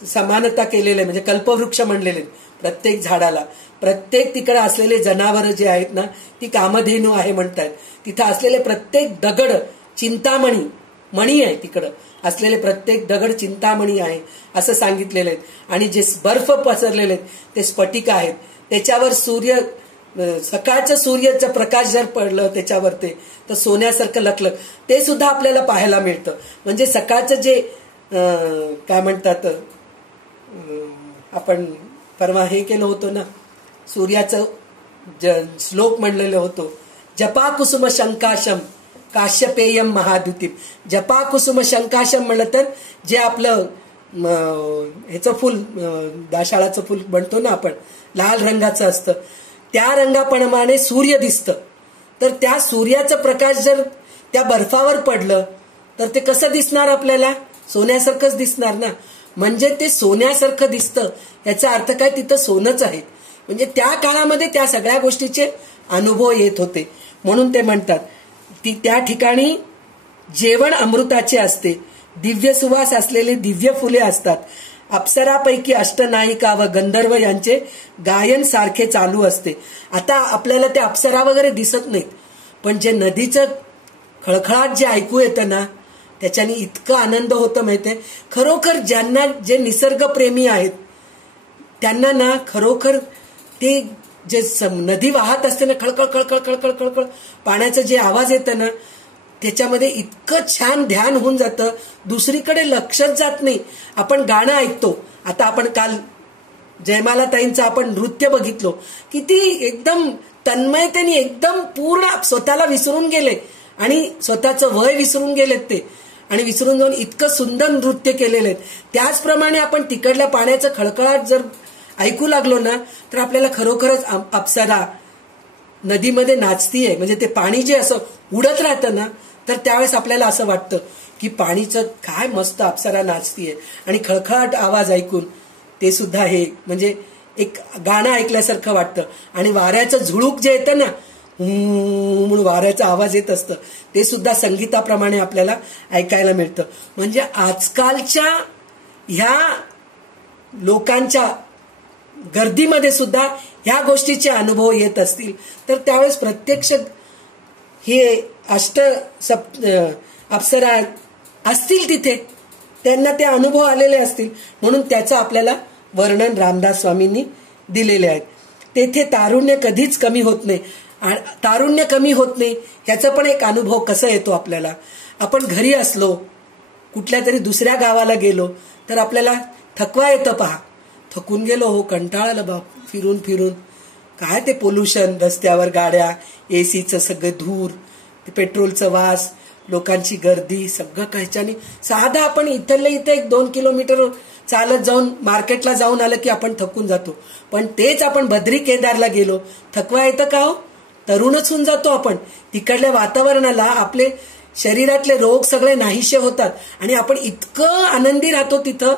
समानता केलेलं आहे. म्हणजे कल्पवृक्ष म्हणलेले प्रत्येक झाडाला. प्रत्येक तिकडे असलेले जनावर जे आहेत ना ती कामधेनू आहे म्हणतात. तिथं असलेले प्रत्येक दगड चिंतामणी, मणी आहे. तिकडं असलेले प्रत्येक दगड चिंतामणी आहे असं सांगितलेलं आहे. आणि जे बर्फ पसरलेले आहेत ते स्फटिक आहेत. त्याच्यावर सकाळचं सूर्याचं प्रकाश जर पडलं त्याच्यावर ते तर सोन्यासारखं लखलख, ते सुद्धा आपल्याला पाहायला मिळतं. म्हणजे सकाळचं जे काय म्हणतात, आपण परवा हे केलं होतं ना, सूर्याचं श्लोक म्हणलेलं होतं, जपाकुसुम शंकाशम काश्यपेयम महाद्युतीम. जपाकुसुम शंकाशम म्हणलं तर जे आपलं ह्याचं फुल, दाशाळाचं फुल म्हणतो ना आपण, लाल रंगाचं असतं, त्या रंगाप्रमाणे सूर्य दिसतं. तर त्या सूर्याचं प्रकाश जर त्या बर्फावर पडलं तर ते कसं दिसणार आपल्याला? सोन्यासारखंच दिसणार ना. म्हणजे ते सोन्यासारखं दिसतं याचा अर्थ काय? तिथं सोनंच आहे. म्हणजे त्या काळामध्ये त्या सगळ्या गोष्टीचे अनुभव येत होते. म्हणून ते म्हणतात त्या ठिकाणी जेवण अमृताचे असते, दिव्य सुवास असलेले दिव्य फुले असतात. अप्सरापैकी अष्टनायिका व गंधर्व यांचे गायन सारखे चालू असते. आता आपल्याला ते अप्सरा वगैरे दिसत नाहीत, पण जे नदीचं खळखळाट जे ऐकू येतं ना, त्याच्याने इतकं आनंद होतं माहितीये. खरोखर ज्यांना जे निसर्गप्रेमी आहेत त्यांना ना खरोखर ते जे नदी वाहत असते ना, खळखळ खळखळ खळखळ खळखळ पाण्याचं जे आवाज येतं ना, त्याच्यामध्ये इतकं छान ध्यान होऊन जातं, दुसरीकडे लक्षच जात नाही. आपण गाणं ऐकतो. आता आपण काल जयमालाताईंचं आपण नृत्य बघितलो, किती एकदम तन्मयतेने एकदम पूर्ण स्वतःला विसरून गेले आणि स्वतःचं वय विसरून गेलेत ते, आणि विसरून जाऊन इतकं सुंदर नृत्य केलेलं आहे. त्याचप्रमाणे आपण तिकडल्या पाण्याचं खळखळाट जर ऐकू लागलो ना, तर आपल्याला खरोखरच अप्सरा नदीमध्ये नाचतीये. म्हणजे ते पाणी जे असं उडत राहतं ना, तर त्यावेळेस आपल्याला असं वाटतं की पाणीचं काय मस्त अप्सरा नाचतीये. आणि खळखळाट आवाज ऐकून ते सुद्धा हे म्हणजे एक गाणं ऐकल्यासारखं वाटतं. आणि वाऱ्याचं झुळूक जे येतं ना, म्हणून वाऱ्याचा आवाज येत असतं, ते सुद्धा संगीताप्रमाणे आपल्याला ऐकायला मिळतं. म्हणजे आजकालच्या ह्या लोकांच्या गर्दीमध्ये सुद्धा ह्या गोष्टीचे अनुभव येत असतील, तर त्यावेळेस प्रत्यक्ष हे अप्सरा असतील तिथे, त्यांना ते अनुभव आलेले असतील. म्हणून त्याचं आपल्याला वर्णन रामदास स्वामींनी दिलेले आहे. तेथे तारुण्य कधीच कमी होत नाही. तारुण्य कमी होत नाही ह्याचा पण एक अनुभव कसा येतो आपल्याला. आपण घरी असलो, कुठल्या तरी दुसऱ्या गावाला गेलो, तर आपल्याला थकवा येतं. पहा, थकून गेलो हो, कंटाळालं बाप, फिरून फिरून काय ते पोल्युशन, रस्त्यावर गाड्या, एसीचं सगळं धूर, ते पेट्रोलचं वास, लोकांची गर्दी, सगळं कायच्याने साधा आपण इथलं इथं 1-2 किलोमीटर चालत जाऊन मार्केटला जाऊन आलं की आपण थकून जातो. पण तेच आपण बद्री केदारला गेलो, थकवा येतं का हो? तरुणच होऊन जातो आपण. तिकडल्या वातावरणाला आपले शरीरातले रोग सगळे नाहीसे होतात आणि आपण इतकं आनंदी राहतो, तिथं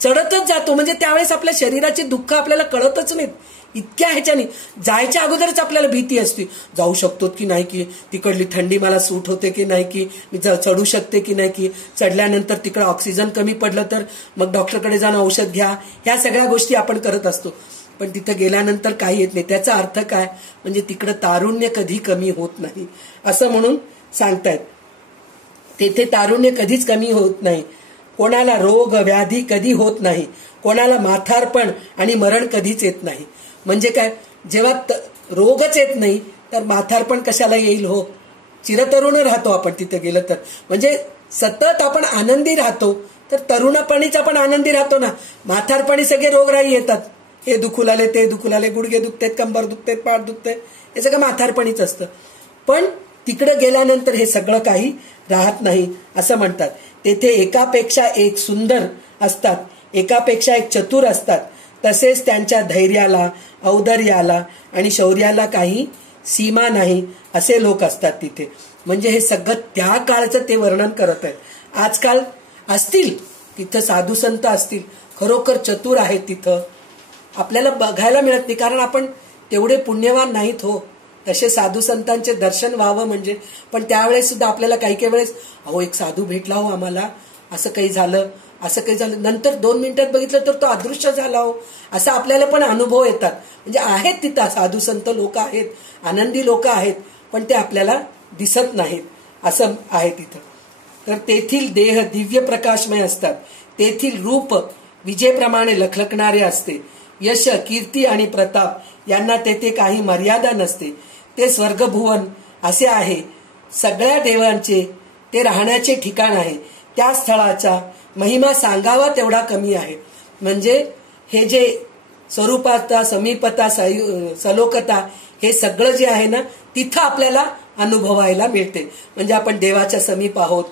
चढतच जातो. म्हणजे त्यावेळेस आपल्या शरीराची दुःख आपल्याला कळतच नाहीत. इतक्या ह्याच्याने जायच्या अगोदरच आपल्याला भीती असते, जाऊ शकतो की नाही, की तिकडली थंडी मला सूट होते की नाही, की मी चढू शकते की नाही, की चढल्यानंतर तिकडं ऑक्सिजन कमी पडलं तर मग डॉक्टरकडे जाऊन औषध घ्या. ह्या सगळ्या गोष्टी आपण करत असतो. पण तिथं गेल्यानंतर काही येत नाही. त्याचा अर्थ काय? म्हणजे तिकडं तारुण्य कधी कमी होत नाही असं म्हणून सांगतायत. तेथे तारुण्य कधीच कमी होत नाही. कोणाला रोग व्याधी कधी होत नाही. कोणाला माथारपण आणि मरण कधीच येत नाही. म्हणजे काय? जेव्हा रोगच येत नाही तर माथारपण कशाला येईल हो? चिरतरुण राहतो आपण तिथे गेलं तर. म्हणजे सतत आपण आनंदी राहतो. तर तरुणपणीच आपण आनंदी राहतो ना. म्हातारपणी सगळे रोगराई येतात, हे दुखू लागले, ते दुखू लागले, गुडघे दुखतेत, कंबर दुखतेत, पाठ दुखते, हे सगळं म्हातारपणीच असतं. पण तिकडे गेल्यानंतर हे सगळं काही राहत नाही असं म्हणतात. तेथे एकापेक्षा एक सुंदर असतात, एकापेक्षा एक चतुर असतात. तसेच त्यांच्या धैर्याला, औदार्याला आणि शौर्याला काही सीमा नाही असे लोक असतात तिथे. म्हणजे हे सगळं त्या काळचं ते वर्णन करत आहेत. आजकाल असतील तिथं साधू संत असतील, खरोखर चतुर आहेत, तिथं आपल्याला बघायला मिळत नाही, कारण आपण तेवढे पुण्यवान नाहीत हो तसे साधू संतांचे दर्शन व्हावं म्हणजे. पण त्यावेळेस सुद्धा आपल्याला काही काही वेळेस अहो एक साधू भेटला हो आम्हाला, असं काही झालं, असं काही झालं, नंतर 2 मिनिटात बघितलं तर तो अदृश्य झाला हो, असा आपल्याला पण अनुभव येतात. म्हणजे आहेत तिथं साधू संत लोक आहेत, आनंदी लोक आहेत, पण ते आपल्याला दिसत नाहीत असं आहे तिथं. तर तेथील देह दिव्य प्रकाशमय असतात. तेथील रूप विजेप्रमाणे लखलखणारे असते. यश, कीर्ती आणि प्रताप यांना तेथे काही मर्यादा नसते. ते स्वर्गभुवन असे आहे. सगळ्या देवांचे ते राहण्याचे ठिकाण आहे. त्या स्थळाचा महिमा सांगावा तेवढा कमी आहे. म्हणजे हे जे स्वरूपाता, समीपता, सलोकता हे सगळं जे आहे ना तिथं आपल्याला अनुभवायला मिळते. म्हणजे आपण देवाच्या समीप आहोत,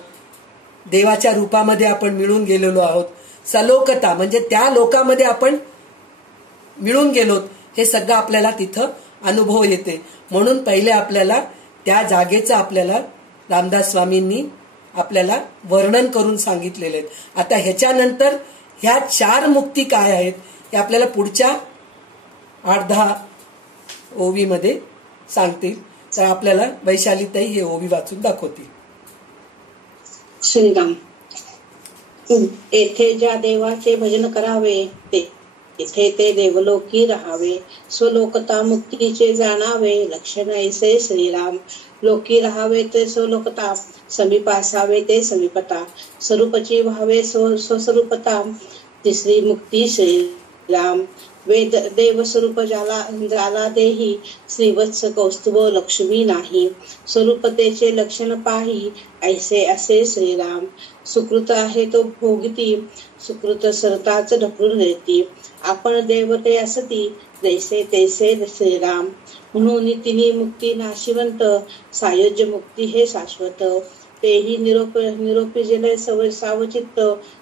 देवाच्या रूपामध्ये आपण मिळून गेलेलो आहोत. सलोकता म्हणजे त्या लोकामध्ये आपण मिळून गेलोत, हे सगळं आपल्याला तिथं अनुभव येते. म्हणून पहिले आपल्याला त्या जागेचं आपल्याला रामदास स्वामींनी आपल्याला वर्णन करून सांगितलेले आहेत. आता ह्याच्यानंतर ह्या 4 मुक्ती काय आहेत हे आपल्याला पुढच्या 8-10 ओवीमध्ये सांगतील. तर आपल्याला वैशालीताई हे ओवी वाचून दाखवतील. श्रीराम. येथे ज्या देवाचे भजन करावे तिथे ते देवलोकी राहावे. स्वलोकता मुक्तीचे जाणावे लक्षण ऐसे श्रीराम. लोकी राहावे ते स्वलोकता, समीप असावे ते समीपता. स्वरूपची व्हावे स्वस्वरूपता, तिसरी मुक्ती श्रीराम. वेद देव स्वरूप जाला देही, श्रीवत्स कौस्तुभ लक्ष्मी नाही. स्वरूपतेचे लक्षण पाही, ऐसे असे श्रीराम. सुकृत आहे तो भोगती, सुकृत सरताच ढकलून देती. आपण देवते असती, जैसे तैसे श्रीराम. म्हणून तिन्ही मुक्ती नाशिवंत, सायुज्य मुक्ती हे शाश्वत. तेही निरोपी जले सावचित्त,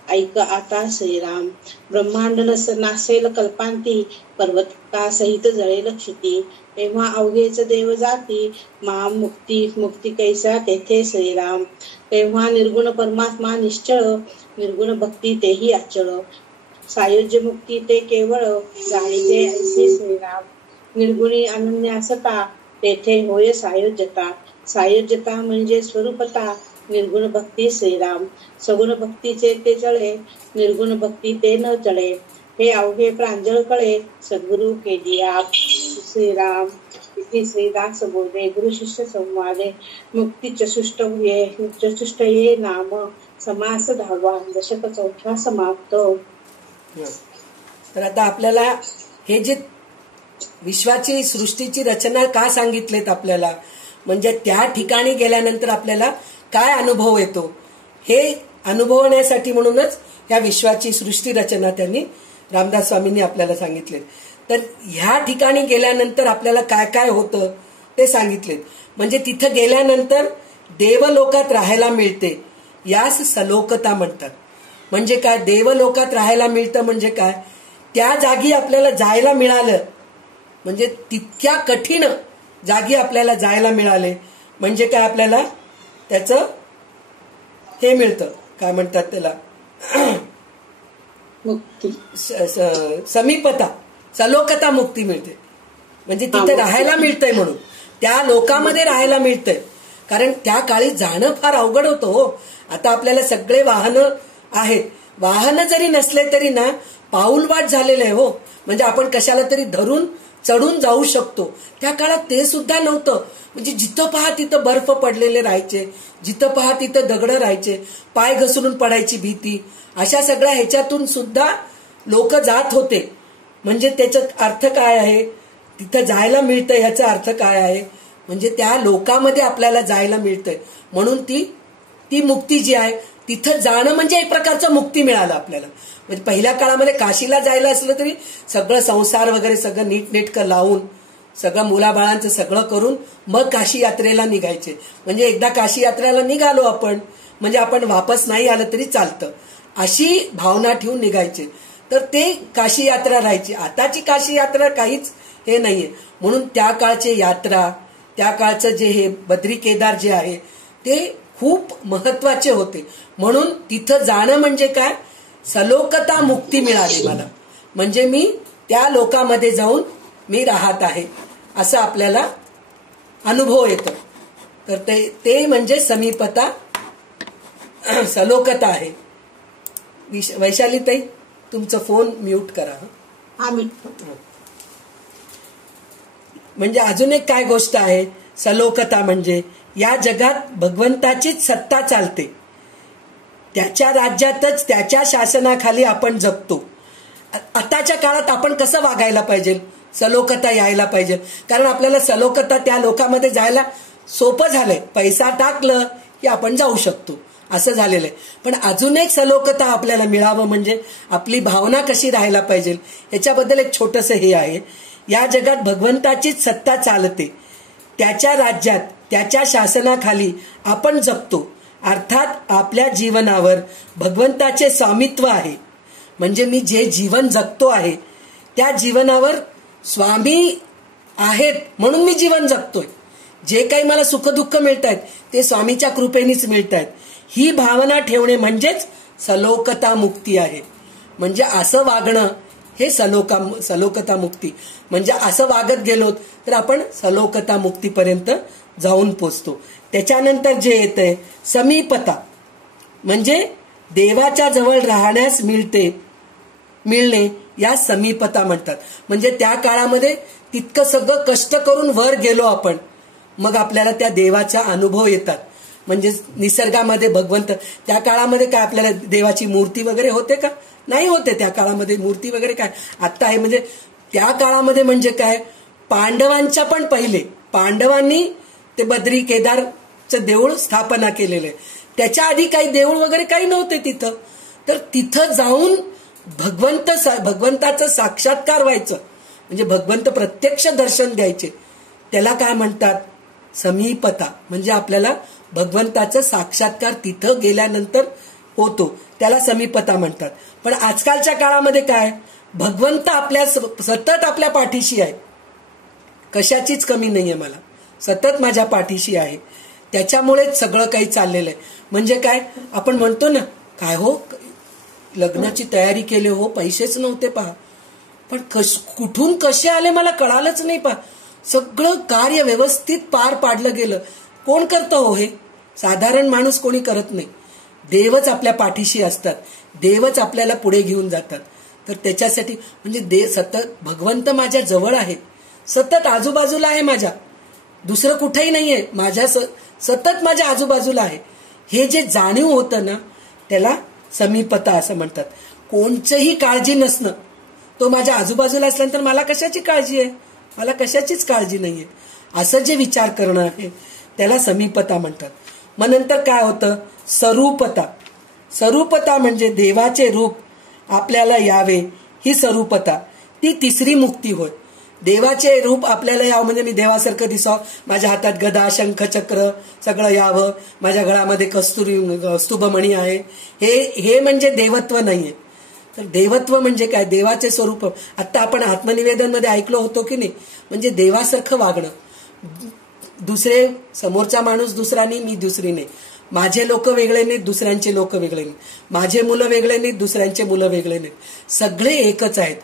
ऐक आता श्रीराम. ब्रह्मांड नासेल कल्पांती, पर्वता सहित जळेल क्षिती. तेव्हा अवघेच देव जाती, मा मुक्ती कैसा तेथे श्रीराम. तेव्हा निर्गुण परमात्मा निश्चळ, निर्गुण भक्ती तेही अचळ. सायुज्य मुक्ती ते केवळ, जाणीते ऐसे श्रीराम. निर्गुणी अनन्यासता, तेथे होय सायुज्यता. सायुज्यता म्हणजे स्वरूपता, निर्गुण भक्ती श्रीराम. सगुण भक्तीचे ते चळे, निर्गुण भक्ती ते न चळे. हे अवघे प्रांजळ कळे, सद्गुरु केली आप श्रीराम. इति श्रीदास बोधे गुरु शिष्य संवादे मुक्ती चतुष्ट ये नाम. समास 10वा, दशक 4 समाप्त. तर आता आपल्याला हे जे विश्वाची सृष्टीची रचना का सांगितलेत आपल्याला, म्हणजे त्या ठिकाणी गेल्यानंतर आपल्याला काय अनुभव येतो हे अनुभवण्यासाठी म्हणूनच या विश्वाची सृष्टी रचना त्यांनी रामदास स्वामींनी आपल्याला सांगितले. तर ह्या ठिकाणी गेल्यानंतर आपल्याला काय काय होतं ते सांगितले. म्हणजे तिथं गेल्यानंतर देवलोकात राहायला मिळते, यास सलोकता म्हणतात. म्हणजे काय, देवलोकात राहायला मिळतं म्हणजे काय, त्या जागी आपल्याला जायला मिळालं म्हणजे तितक्या कठीण जागी आपल्याला जायला मिळाले म्हणजे काय, आपल्याला त्याचं हे मिळतं, काय म्हणतात त्याला, मुक्ती, समीपता, सलोकता मुक्ती मिळते. म्हणजे तिथे राहायला मिळतंय, म्हणून त्या लोकांमध्ये राहायला मिळतंय. कारण त्या काळी जाणं फार अवघड होतं हो. आता आपल्याला सगळे वाहनं आहेत, वाहनं जरी नसले तरी ना पाऊलवाट झालेलं आहे हो. म्हणजे आपण कशाला तरी धरून चढून जाऊ शकतो. त्या काळात ते सुद्धा नव्हतं. म्हणजे जिथं पहा तिथं बर्फ पडलेले राहायचे, जिथं पहा तिथं दगड राहायचे, पाय घसरून पडायची भीती, अशा सगळ्या ह्याच्यातून सुद्धा लोक जात होते. म्हणजे त्याचा अर्थ काय आहे, तिथं जायला मिळतंय ह्याचा अर्थ काय आहे, म्हणजे त्या लोकांमध्ये आपल्याला जायला मिळतंय. म्हणून ती मुक्ती जी आहे तिथं जाणं म्हणजे एक प्रकारचं मुक्ती मिळालं आपल्याला. म्हणजे पहिल्या काळामध्ये काशीला जायला असलं तरी सगळं संसार वगैरे सगळं नीटनेटकं लावून सगळं मुलाबाळांचं सगळं करून मग काशी यात्रेला निघायचे. म्हणजे एकदा काशी यात्रेला निघालो आपण म्हणजे आपण वापस नाही आलं तरी चालतं, अशी भावना ठेवून निघायचे. तर ते काशी यात्रा राहायची. आताची काशी यात्रा काहीच हे नाहीये. म्हणून त्या काळचे यात्रा, त्या काळचं जे हे बद्री केदार जे आहे ते खूप महत्वाचे होते. म्हणून तिथं जाणं म्हणजे काय, सलोकता मुक्ती मिळाली मला, म्हणजे मी त्या लोकांमध्ये जाऊन मी राहत आहे असं आपल्याला अनुभव येतो. तर ते म्हणजे समीपता, सलोकता आहे. वैशालीताई तुमचा फोन म्यूट करा. म्हणजे अजून एक काय गोष्ट आहे, सलोकता म्हणजे या जगात भगवंताचीच सत्ता चालते, त्याच्या राज्यातच त्याच्या शासनाखाली आपण जगतो. आताच्या काळात आपण कसं वागायला पाहिजे, सलोकता यायला पाहिजे. कारण आपल्याला सलोकता त्या लोकांमध्ये जायला सोपं झालंय, पैसा टाकलं की आपण जाऊ शकतो असं झालेलं आहे. पण अजून एक सलोकता आपल्याला मिळावं म्हणजे आपली भावना कशी राहायला पाहिजे याच्याबद्दल एक छोटंसं हे आहे या जगात भगवंताचीच सत्ता चालते. त्याच्या राज्यात त्याच्या शासनाखाली आपण जगतो. अर्थात आपल्या जीवनावर भगवंताचे स्वामित्व आहे. म्हणजे मी जे जीवन जगतो आहे त्या जीवनावर स्वामी आहेत म्हणून मी जीवन जगतोय. जे काही मला सुखदुःख मिळत आहेत ते स्वामीच्या कृपेनेच मिळत आहेत. ही भावना ठेवणे म्हणजेच सलोकता मुक्ती आहे. म्हणजे असं वागणं हे सलोकता मुक्ती. म्हणजे असं वागत गेलो तर आपण सलोकता मुक्तीपर्यंत जाऊन पोचतो. त्याच्यानंतर जे येतंय समीपता, म्हणजे देवाच्या जवळ राहण्यास मिळणे या समीपता म्हणतात. म्हणजे त्या काळामध्ये तितकं सगळं कष्ट करून वर गेलो आपण, मग आपल्याला त्या देवाचा अनुभव येतात. म्हणजे निसर्गामध्ये भगवंत, त्या काळामध्ये काय आपल्याला देवाची मूर्ती वगैरे होते का? नाही होते त्या काळामध्ये मूर्ती वगैरे. काय आता आहे म्हणजे त्या काळामध्ये म्हणजे काय, पांडवांच्या पण पहिले पांडवांनी ते बद्री केदारचं देऊळ स्थापना केलेलं आहे. त्याच्या आधी काही देऊळ वगैरे काही नव्हते तिथं. तर तिथं जाऊन भगवंताचं साक्षात्कार व्हायचं, म्हणजे भगवंत प्रत्यक्ष दर्शन द्यायचे. त्याला काय म्हणतात, समीपता. म्हणजे आपल्याला भगवंताचं साक्षात्कार तिथं गेल्यानंतर होतो, त्याला समीपता म्हणतात. पण आजकालच्या काळामध्ये काय, भगवंत सतत आपल्या पाठीशी आहे, कशाचीच कमी नाहीये, मला सतत माझ्या पाठीशी आहे. त्याच्यामुळेच सगळं काही चाललेलं आहे. म्हणजे काय आपण म्हणतो ना, काय हो लग्नाची तयारी केली हो, पैसेच नव्हते पहा, पण कुठून कसे आले मला कळालंच नाही पहा. सगळं कार्य व्यवस्थित पार पाडलं गेलं. कोण करतं हो हे? साधारण माणूस कोणी करत नाही. देवच आपल्या पाठीशी असतात, देवच आपल्याला पुढे घेऊन जातात. तर त्याच्यासाठी म्हणजे सतत भगवंत माझ्या जवळ आहे, सतत आजूबाजूला आहे माझ्या, दुसरं कुठेही नाहीये, माझ्या सतत माझ्या आजूबाजूला आहे. हे जे जाणीव होतं ना त्याला समीपता असं म्हणतात. कोणचंही काळजी नसणं, तो माझ्या आजूबाजूला असल्यानंतर मला कशाची काळजी आहे, मला कशाचीच काळजी नाहीये, असं जे विचार करणं आहे त्याला समीपता म्हणतात. मग नंतर काय होतं, स्वरूपता. स्वरूपता म्हणजे देवाचे रूप आपल्याला यावे, ही स्वरूपता. ती तिसरी मुक्ती होय. देवाचे रूप आपल्याला यावं म्हणजे मी देवासारखं दिसावं, माझ्या हातात गदा शंख चक्र सगळं यावं, माझ्या गळामध्ये स्तुभमणी आहे, हे म्हणजे देवत्व नाहीये. तर देवत्व म्हणजे काय, देवाचे स्वरूप. आता आपण आत्मनिवेदन मध्ये ऐकलो होतो की नाही, म्हणजे देवासारखं वागणं. दुसरे समोरचा माणूस दुसरा नाही, मी दुसरी नाही, माझे लोक वेगळे नाहीत, दुसऱ्यांचे लोक वेगळे नाहीत, माझे मुलं वेगळे नाहीत, दुसऱ्यांचे मुलं वेगळे नाहीत, सगळे एकच आहेत.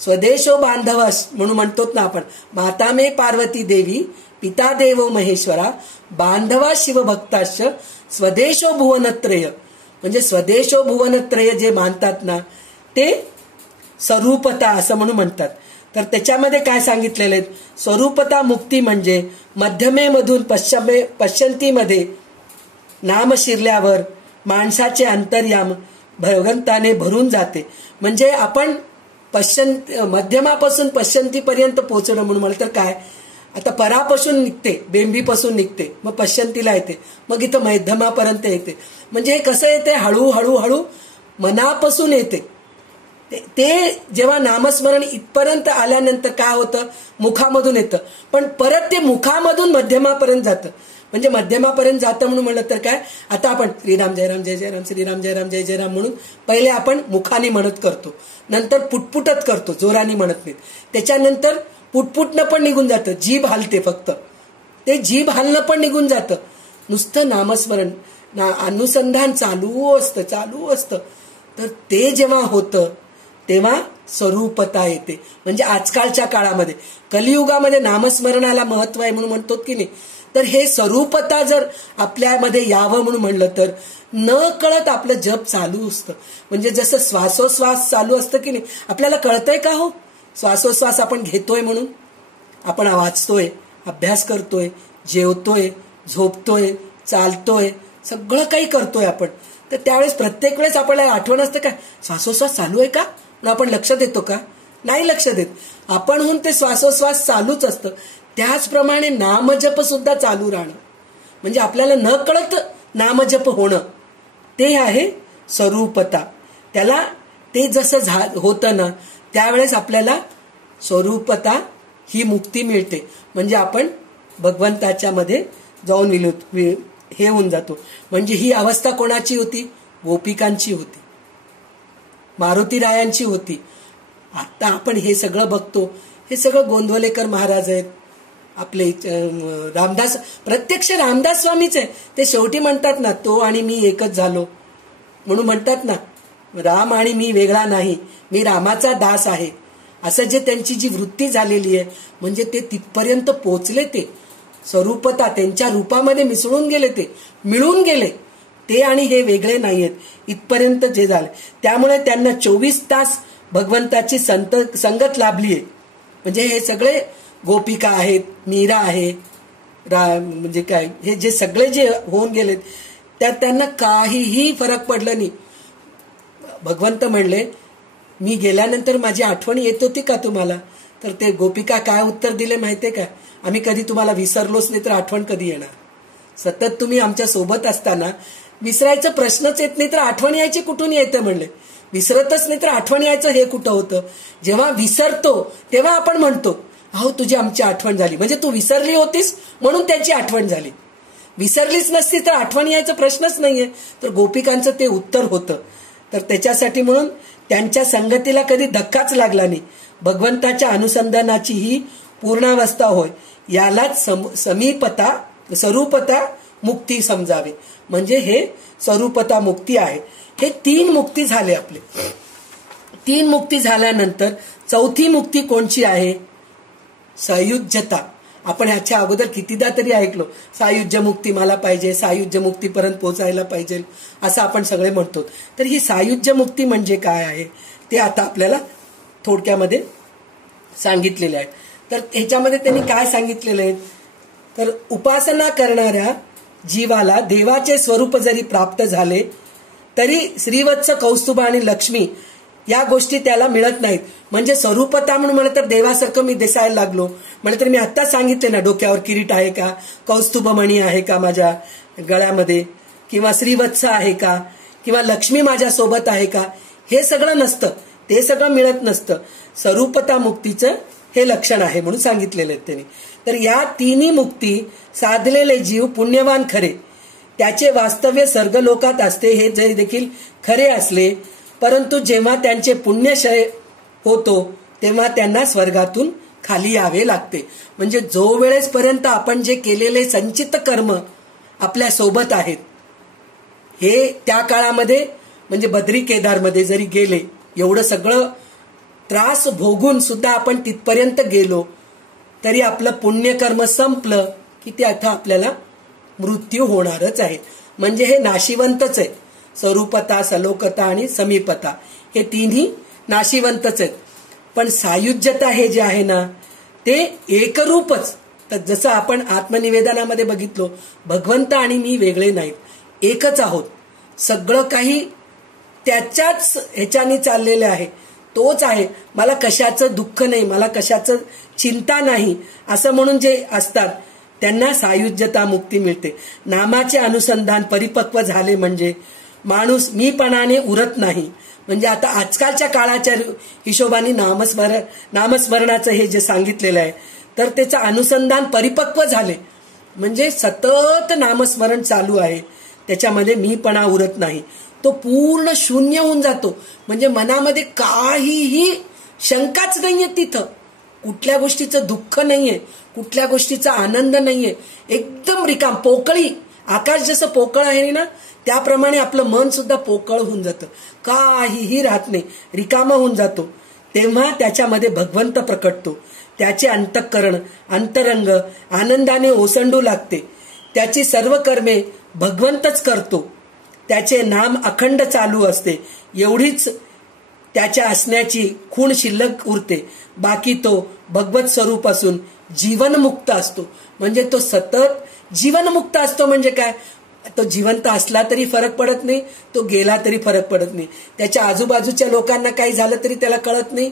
स्वदेशो बांधवास म्हणून म्हणतो ना आपण, माता मे पार्वती देवी पिता देवो महेश्वरा बांधवा शिवभक्ताश्च स्वदेशो भुवनत्रय. म्हणजे स्वदेशो भुवनत्रय जे मानतात ना ते स्वरूपता असं म्हणून म्हणतात. तर त्याच्यामध्ये काय सांगितलेले, स्वरूपता मुक्ती म्हणजे मध्यमेमधून पश्चंतीमध्ये नाम शिरल्यावर माणसाचे अंतर्याम भगवंताने भरून जाते. म्हणजे आपण मध्यमापासून पश्चंतीपर्यंत पोहोचणं म्हणून म्हणलं तर काय, आता परापासून निघते, बेंबीपासून निघते, मग पश्चंतीला येते, मग इथं मध्यमापर्यंत येते. म्हणजे हे कसं येते, हळूहळू मनापासून येते. ते जेव्हा नामस्मरण इथपर्यंत आल्यानंतर काय होतं, मुखामधून येतं, पण परत ते मुखामधून मध्यमापर्यंत जातं. म्हणजे मध्यमापर्यंत जातं म्हणून म्हणलं तर काय, आता आपण श्रीराम जय राम जय जय राम, श्रीराम जय राम जय जय राम म्हणून पहिले आपण मुखाने म्हणत करतो, नंतर पुटपुटत करतो, जोराने म्हणत नाहीत. त्याच्यानंतर पुटपुटणं पण निघून जातं, जीभ हालते, फक्त ते जीभ हालणं पण निघून जातं. नुसतं नामस्मरण अनुसंधान चालू असतं. तर ते जेव्हा होतं तेव्हा स्वरूपता येते. म्हणजे आजकालच्या काळामध्ये कलियुगामध्ये नामस्मरणाला महत्व आहे म्हणून म्हणतो की नाही, तर हे स्वरूपता जर आपल्यामध्ये यावं म्हणून म्हणलं तर न कळत आपलं जप चालू असतं. म्हणजे जसं श्वासोश्वास चालू असतं की नाही, आपल्याला कळतंय का हो श्वासोश्वास आपण घेतोय म्हणून, आपण वाचतोय, अभ्यास करतोय, जेवतोय, झोपतोय, चालतोय, सगळं काही करतोय आपण. तर त्यावेळेस प्रत्येक वेळेस आपल्याला आठवण असतं काय श्वासोश्वास चालू आहे का, आपण लक्ष देतो का, नाही लक्ष देत. आपणहून ते श्वासोश्वास चालूच असतं. त्याचप्रमाणे नामजप सुद्धा चालू राहणं, म्हणजे आपल्याला न कळत नामजप होणं, ते आहे स्वरूपता. त्याला ते जसं होतं ना त्यावेळेस आपल्याला स्वरूपता ही मुक्ती मिळते. म्हणजे आपण भगवंताच्या मध्ये जाऊन हे होऊन जातो. म्हणजे ही अवस्था कोणाची होती? गोपिकांची होती, मारुतीरायांची होती. आता आपण हे सगळं बघतो, हे सगळं गोंदवलेकर महाराज आहेत, आपले रामदास, प्रत्यक्ष रामदास स्वामीच आहे. ते शेवटी म्हणतात ना, तो आणि मी एकच झालो म्हणून म्हणतात ना, राम आणि मी वेगळा नाही, मी रामाचा दास आहे. असं जे त्यांची जी वृत्ती झालेली आहे, म्हणजे ते तिथपर्यंत पोचले. ते स्वरूपता त्यांच्या रूपामध्ये मिसळून गेले, ते मिळून गेले. ते आणि हे वेगळे नाहीयेत, इथपर्यंत जे झाले. त्यामुळे त्यांना 24 तास भगवंताची संगत लाभली आहे. म्हणजे हे सगळे गोपिका आहेत, मीरा आहे, म्हणजे काय, हे जे सगळे जे होऊन गेलेत त्यात त्यांना काहीही फरक पडला नाही. भगवंत म्हणले, मी गेल्यानंतर माझी आठवण येत होती का तुम्हाला? तर ते गोपिका काय उत्तर दिले माहितीये का? आम्ही कधी तुम्हाला विसरलोच नाही तर आठवण कधी येणार? सतत तुम्ही आमच्या सोबत असताना विसरायचा प्रश्नच येत नाही तर आठवण यायची कुठून येतं म्हणले. विसरतच नाही तर आठवण यायचं हे कुठं होतं? जेव्हा विसरतो तेव्हा आपण म्हणतो, अहो तुझी आमची आठवण झाली. म्हणजे तू विसरली होतीस म्हणून त्याची आठवण झाली. विसरलीच नसती तर आठवण यायचा प्रश्नच नाहीये. तर गोपिकांचं ते उत्तर होतं. तर त्याच्यासाठी म्हणून त्यांच्या संगतीला कधी धक्काच लागला नाही. भगवंताच्या अनुसंधानाची ही पूर्णावस्था होय. यालाच समीपता, स्वरूपता मुक्ती समजावे. म्हणजे हे स्वरूपता मुक्ती आहे. हे 3 मुक्ती झाले आपले. 3 मुक्ती झाल्यानंतर चौथी मुक्ती कोणची आहे? सायुज्यता. आपण ह्याच्या अगोदर कितीदा तरी ऐकलो, सायुज्य मुक्ती मला पाहिजे, सायुज्य मुक्तीपर्यंत पोहोचायला पाहिजे, असं आपण सगळे म्हणतो. तर ही सायुज्य मुक्ती म्हणजे काय आहे ते आता आपल्याला थोडक्यामध्ये सांगितलेले आहे. तर ह्याच्यामध्ये त्यांनी काय सांगितलेलं आहे? तर उपासना करणाऱ्या जीवाला देवाचे स्वरूप जरी प्राप्त झाले तरी श्रीवत्स, कौस्तुभ आणि लक्ष्मी या गोष्टी त्याला मिळत नाहीत. म्हणजे स्वरूपता म्हणून म्हणत तर देवासारखं मी दिसायला लागलो म्हणजे तर मी आत्ताच सांगितले ना, डोक्यावर किरीट आहे का, कौस्तुभमणी आहे का माझ्या गळ्यामध्ये, किंवा श्रीवत्स आहे का, किंवा लक्ष्मी माझ्या सोबत आहे का, हे सगळं नसतं, ते सगळं मिळत नसतं. स्वरूपता मुक्तीचं हे लक्षण आहे म्हणून सांगितलेलं आहे त्यांनी. तर या 3 मुक्ती साधलेले जीव पुण्यवान खरे. त्याचे वास्तव्य स्वर्गलोकात असते हे जे देखील खरे असले, परंतु जेव्हा त्यांचे पुण्यक्षय होतो तेव्हा त्यांना स्वर्गातून खाली यावे लागते. म्हणजे जो वेळेसपर्यंत आपण जे केलेले संचित कर्म आपल्या सोबत आहेत, हे त्या काळामध्ये म्हणजे बद्री केदारमध्ये जरी गेले, एवढं सगळं त्रास भोगून सुद्धा आपण तिथपर्यंत गेलो तरी आपलं पुण्यकर्म संपलं की ते आता आपल्याला मृत्यू होणारच आहे. म्हणजे हे नाशिवंतच आहे. स्वरूपता, सलोकता आणि समीपता हे 3ही नाशिवंतच आहेत. पण सायुज्यता हे जे आहे ना ते एकरूपच. तर जसं आपण आत्मनिवेदनामध्ये बघितलो, भगवंत आणि मी वेगळे नाहीत, एकच आहोत. सगळं काही त्याच्याच ह्याच्याने चाललेलं आहे, तोच आहे. मला कशाचं दुःख नाही, मला कशाचं चिंता नाही, असं म्हणून जे असतात त्यांना सायुज्यता मुक्ती मिळते. नामाचे अनुसंधान परिपक्व झाले म्हणजे माणूस मीपणाने उरत नाही. म्हणजे आता आजकालच्या काळाच्या हिशोबाने नामस्मरणाचं हे जे सांगितलेलं आहे, तर त्याचं अनुसंधान परिपक्व झाले म्हणजे सतत नामस्मरण चालू आहे, त्याच्यामध्ये मीपणा उरत नाही, तो पूर्ण शून्य होऊन जातो. म्हणजे मनामध्ये काहीही शंकाच नाहीये, तिथं कुठल्या गोष्टीचं दुःख नाहीये, कुठल्या गोष्टीचा आनंद नाहीये, एकदम रिकाम पोकळी. आकाश जसं पोकळ आहे ना त्याप्रमाणे आपलं मन सुद्धा पोकळ होऊन जातं, काहीही राहत नाही, रिकामा होऊन जातो. तेव्हा त्याच्यामध्ये भगवंत प्रकटतो. त्याचे अंतःकरण, अंतरंग आनंदाने ओसंडू लागते. त्याची सर्व कर्मे भगवंतच करतो. त्याचे नाम अखंड चालू असते. एवढीच त्याच्या असण्याची खूण शिल्लक उरते. बाकी तो भगवत स्वरूप असून जीवनमुक्त असतो. म्हणजे तो सतत जीवनमुक्त असतो. म्हणजे काय, तो जिवंत असला तरी फरक पडत नाही, तो गेला तरी फरक पडत नाही. त्याच्या आजूबाजूच्या लोकांना काही झालं तरी त्याला कळत नाही,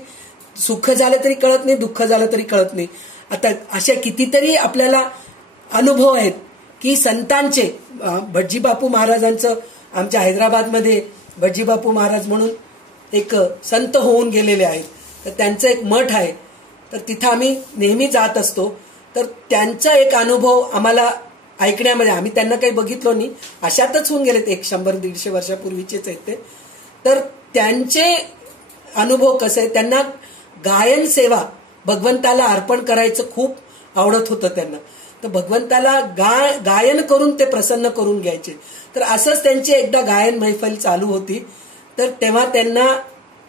सुख झालं तरी कळत नाही, दुःख झालं तरी कळत नाही. आता अशा कितीतरी आपल्याला अनुभव आहेत की संतांचे, भटजीबापू महाराजांचं, आमच्या हैदराबादमध्ये भटजीबापू महाराज म्हणून एक संत होऊन गेलेले आहेत, तर त्यांचं एक मठ आहे. तर तिथं आम्ही नेहमी जात असतो. तर त्यांचा एक अनुभव आम्हाला ऐकण्यामध्ये, आम्ही त्यांना काही बघितलो नाही, अशातच होऊन गेलेत, 100-150 वर्षापूर्वीचेच आहेत ते. तर त्यांचे अनुभव कसे, त्यांना गायन सेवा भगवंताला अर्पण करायचं खूप आवडत होतं त्यांना. तर भगवंताला गायन करून ते प्रसन्न करून घ्यायचे. तर असंच त्यांची एकदा गायन मैफल चालू होती. तर तेव्हा त्यांना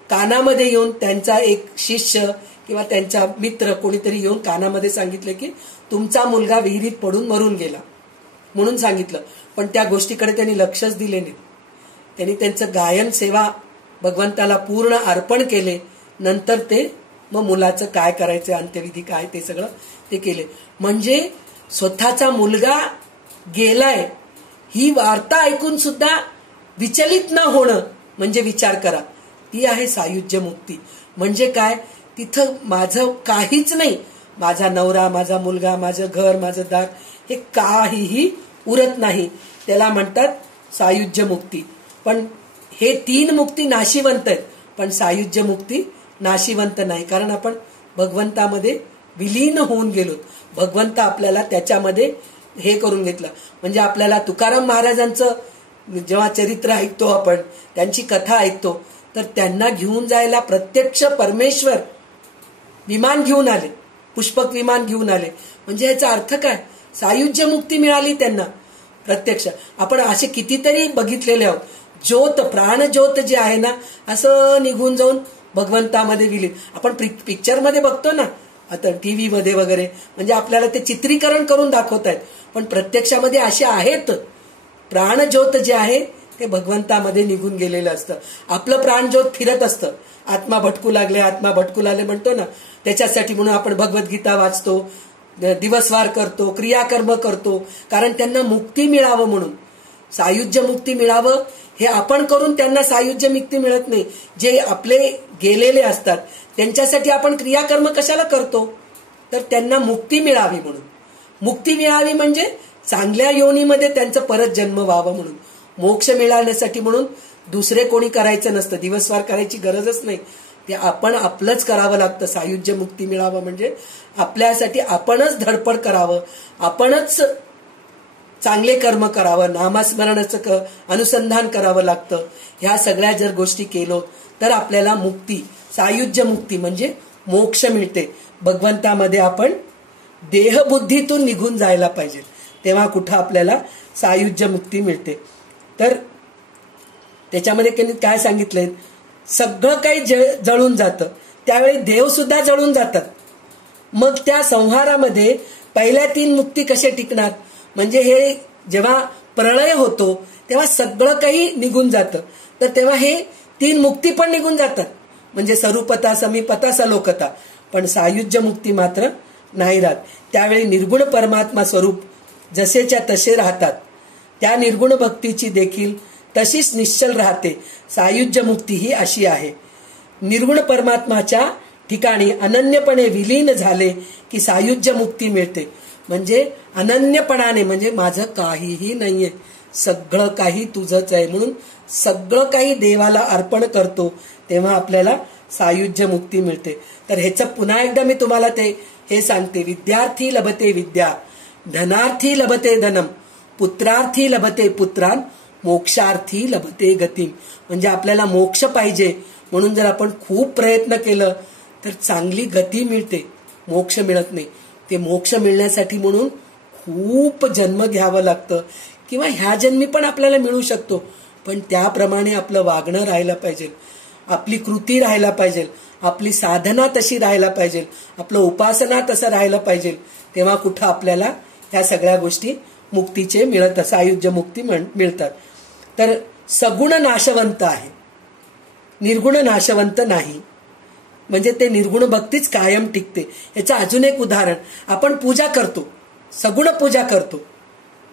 कानामध्ये येऊन त्यांचा एक शिष्य किंवा त्यांचा मित्र कोणीतरी येऊन कानामध्ये सांगितलं की तुमचा मुलगा विहिरीत पडून मरून गेला म्हणून सांगितलं. पण त्या गोष्टीकडे त्यांनी लक्षच दिले नाही. त्यांनी त्यांचं गायन सेवा भगवंताला पूर्ण अर्पण केले. नंतर ते मग मुलाचं काय करायचं, अंत्यविधी काय, ते सगळं ते केले. म्हणजे स्वतःचा मुलगा गेलाय ही वार्ता ऐकून सुद्धा विचलित न होणं, म्हणजे विचार करा, ती आहे सायुज्य मुक्ती. म्हणजे काय, तिथं माझं काहीच नाही, माझा नवरा, माझा मुलगा, माझं घर, माझं दार, हे काहीही उरत नाही. त्याला म्हणतात सायुज्य मुक्ती. पण हे 3 मुक्ती नाशिवंत आहेत, पण सायुज्य मुक्ती नाशिवंत नाही. कारण आपण भगवंतामध्ये विलीन होऊन गेलो. भगवंत आपल्याला त्याच्यामध्ये हे करून घेतलं. म्हणजे आपल्याला तुकाराम महाराजांचं जेव्हा चरित्र ऐकतो आपण, त्यांची कथा ऐकतो, तर त्यांना घेऊन जायला प्रत्यक्ष परमेश्वर विमान घेऊन आले, पुष्पक विमान घेऊन आले. म्हणजे याचा अर्थ काय, सायुज्य मुक्ती मिळाली त्यांना प्रत्यक्ष. आपण असे कितीतरी बघितलेले आहोत. ज्योत, प्राणज्योत जे आहे ना, असं निघून जाऊन भगवंतामध्ये विलीन. आपण पिक्चरमध्ये बघतो ना, आता टीव्ही मध्ये वगैरे, म्हणजे आपल्याला ते चित्रीकरण करून दाखवत आहेत. पण प्रत्यक्षामध्ये असे आहेत, प्राणज्योत जे आहे ते भगवंतामध्ये निघून गेलेलं असतं. आपलं प्राणज्योत फिरत असतं. आत्मा भटकू लागले, आत्मा भटकू लागले म्हणतो ना, त्याच्यासाठी म्हणून आपण भगवद्गीता वाचतो, दिवसवार करतो, क्रियाकर्म करतो, कारण त्यांना मुक्ती मिळावं म्हणून. सायुज्य मुक्ती मिळावं हे आपण करून त्यांना सायुज्य मुक्ती मिळत नाही. जे आपले गेलेले असतात त्यांच्यासाठी आपण क्रियाकर्म कशाला करतो, तर त्यांना मुक्ती मिळावी म्हणून. मुक्ती मिळावी म्हणजे चांगल्या योनीमध्ये त्यांचं परत जन्म व्हावं म्हणून. मोक्ष मिळवण्यासाठी म्हणून दुसरे कोणी करायचं नसतं, दिवसवार करायची गरजच नाही. ते आपण आपलंच करावं लागतं. सायुज्य मुक्ती मिळावं म्हणजे आपल्यासाठी आपणच धडपड करावं, आपणच चांगले कर्म करावं, नामस्मरणाचं अनुसंधान करावं लागतं. ह्या सगळ्या जर गोष्टी केलो तर आपल्याला मुक्ती, सायुज्य मुक्ती म्हणजे मोक्ष मिळते. भगवंतामध्ये आपण देहबुद्धीतून निघून जायला पाहिजे, तेव्हा कुठं आपल्याला सायुज्य मुक्ती मिळते. तर त्याच्यामध्ये काय सांगितलंय, सगळं काही जळून जातं, त्यावेळी देव सुद्धा जळून जातात. मग त्या संहारामध्ये पहिल्या 3 मुक्ती कसे टिकणार, म्हणजे हे जेव्हा प्रलय होतो तेव्हा सगळं काही निघून जातं. तर तेव्हा हे 3 मुक्ती पण निघून जातात, म्हणजे स्वरूपता, समीपता, सलोकता. पण सायुज्य मुक्ती मात्र नाही राहत. त्यावेळी निर्गुण परमात्मा स्वरूप जसेच्या तसे राहतात. त्या निर्गुण भक्तीची देखील तशीच निश्चल राहते. सायुज्य मुक्ती ही अशी आहे, निर्गुण परमात्माच्या ठिकाणी अनन्यपणे विलीन झाले की सायुज्य मुक्ती मिळते. म्हणजे अनन्यपणाने, म्हणजे माझं काहीही नाहीये, सगळं काही तुझंच आहे म्हणून सगळं काही देवाला अर्पण करतो, तेव्हा आपल्याला सायुज्य मुक्ती मिळते. तर ह्याचं पुन्हा एकदा मी तुम्हाला हे सांगते, विद्यार्थी लभते विद्या, धनार्थी लभते धनम, पुत्रार्थी लभते पुत्रान, मोक्षार्थी लभते गती. म्हणजे आपल्याला मोक्ष पाहिजे म्हणून जर आपण खूप प्रयत्न केलं तर चांगली गती मिळते, मोक्ष मिळत नाही. ते मोक्ष मिळण्यासाठी म्हणून खूप जन्म घ्यावं लागतं, किंवा ह्या जन्मी पण आपल्याला मिळू शकतो. पण त्याप्रमाणे आपलं वागणं राहायला पाहिजे, आपली कृती राहायला पाहिजे, आपली साधना तशी राहायला पाहिजे, आपलं उपासना तसं राहायला पाहिजे. तेव्हा कुठं आपल्याला ह्या सगळ्या गोष्टी मुक्तीचे मिळत, सायुज्य मुक्ती मिळतात. तर सगुण नाशवंत आहे, निर्गुण नाशवंत नाही. म्हणजे ते निर्गुण भक्तीच कायम टिकते. याचं अजून एक उदाहरण, आपण पूजा करतो, सगुण पूजा करतो,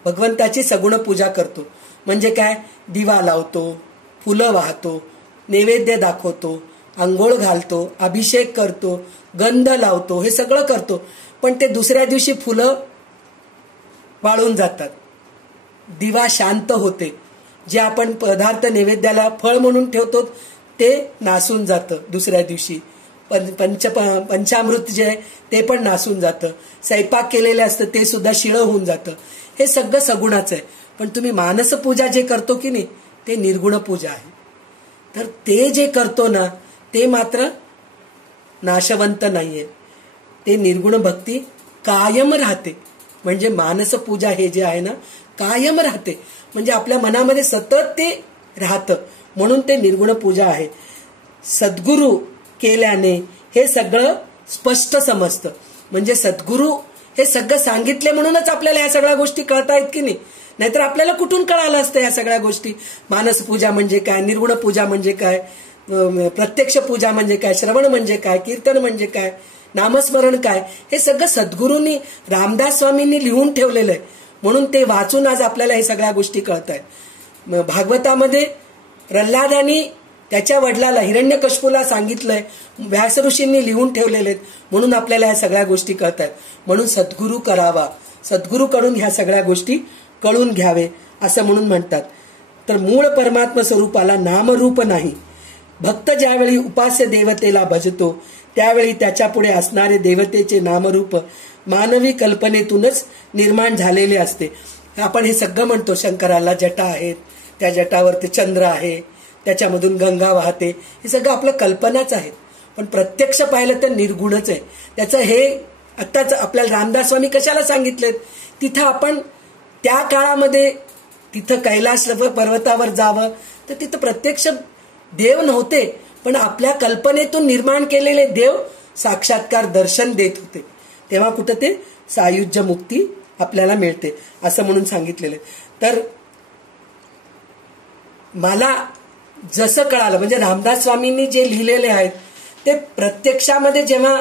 भगवंताची सगुण पूजा करतो. म्हणजे काय, दिवा लावतो, फुलं वाहतो, नैवेद्य दाखवतो, अंघोळ घालतो, अभिषेक करतो, गंध लावतो, हे सगळं करतो. पण ते दुसऱ्या दिवशी फुलं वाळून जातात, दिवा शांत होते, जे आपण पदार्थ नैवेद्याला फळ म्हणून ठेवतो ते नासून जातं दुसऱ्या दिवशी. पंचामृत जे आहे ते पण नासून जातं, स्वयंपाक केलेलं असतं ते सुद्धा शिळं होऊन जातं. हे सगळं सगुणाचं आहे. पण तुम्ही मानसपूजा जे करतो की नाही ते निर्गुण पूजा आहे. तर ते जे करतो ना ते मात्र नाशवंत नाहीये. ते निर्गुण भक्ती कायम राहते. म्हणजे मानसपूजा हे जे आहे ना कायम राहते, म्हणजे आपल्या मनामध्ये सतत ते राहतं, म्हणून ते निर्गुण पूजा आहे. सद्गुरू केल्याने हे सगळं स्पष्ट समजतं. म्हणजे सद्गुरू हे सगळं सांगितले म्हणूनच आपल्याला ह्या सगळ्या गोष्टी कळतायत की नाही, नाहीतर आपल्याला कुठून कळालं असतं ह्या सगळ्या गोष्टी. मानसपूजा म्हणजे काय, निर्गुण पूजा म्हणजे काय, प्रत्यक्ष पूजा म्हणजे काय, श्रवण म्हणजे काय, कीर्तन म्हणजे काय, नामस्मरण काय, हे सगळं सद्गुरूंनी रामदास स्वामींनी लिहून ठेवलेलं आहे. म्हणून ते वाचून आज आपल्याला हे सगळ्या गोष्टी कळतायत. भागवतामध्ये प्रल्हादानी त्याच्या वडिलाला हिरण्यकश्यपूला सांगितलंय, व्यास ऋषींनी लिहून ठेवलेले आहेत, म्हणून आपल्याला ह्या सगळ्या गोष्टी कळतायत. म्हणून सद्गुरू करावा, सद्गुरूकडून ह्या सगळ्या गोष्टी कळून घ्यावे असं म्हणून म्हणतात. तर मूळ परमात्म स्वरूपाला नामरूप नाही. भक्त ज्यावेळी उपास्य देवतेला भजतो त्यावेळी त्याच्या पुढे असणारे देवतेचे नामरूप मानवी कल्पनेतूनच निर्माण झालेले असते. आपण हे सगळं म्हणतो, शंकराला जटा आहेत, त्या जटावरती चंद्र आहे, त्याच्यामधून गंगा वाहते, हे सगळं आपलं कल्पनाच आहेत. पण प्रत्यक्ष पाहिलं तर निर्गुणच आहे. त्याचं हे आत्ताच आपल्याला रामदास स्वामी कशाला सांगितलेत, तिथं आपण त्या काळामध्ये तिथं कैलास पर्वतावर जावं तर तिथं प्रत्यक्ष देव नव्हते, पण आपल्या कल्पनेतून निर्माण केलेले देव साक्षात्कार दर्शन देत होते. तेव्हा कुठं ते सायुज्य मुक्ती आपल्याला मिळते असं म्हणून सांगितलेलं. तर मला जसं कळालं, म्हणजे रामदास स्वामींनी जे लिहिलेले आहेत ते प्रत्यक्षामध्ये जेव्हा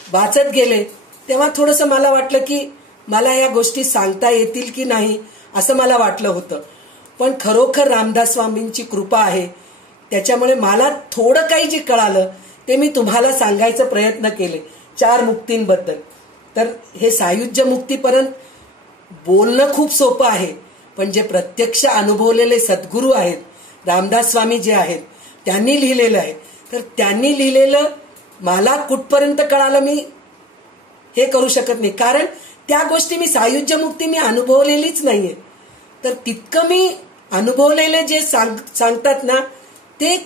वाचत गेले तेव्हा थोडंसं मला वाटलं की मला या गोष्टी सांगता येतील की नाही असं मला वाटलं होतं. पण खरोखर रामदास स्वामींची कृपा आहे, त्याच्यामुळे मला थोडं काही जे कळालं ते मी तुम्हाला सांगायचा प्रयत्न केले 4 मुक्तींबद्दल. तर हे सायुज्य मुक्तीपर्यंत बोलणं खूप सोपं आहे, पण जे प्रत्यक्ष अनुभवलेले सद्गुरू आहेत रामदास स्वामी जे आहेत त्यांनी लिहिलेलं आहे. तर त्यांनी लिहिलेलं मला कुठपर्यंत कळालं मी हे करू शकत नाही, कारण त्या गोष्टी मी सायुज्य मुक्ती मी अनुभवलेलीच नाहीये. तर तितकं मी अनुभवलेले जे सांगतात ना ते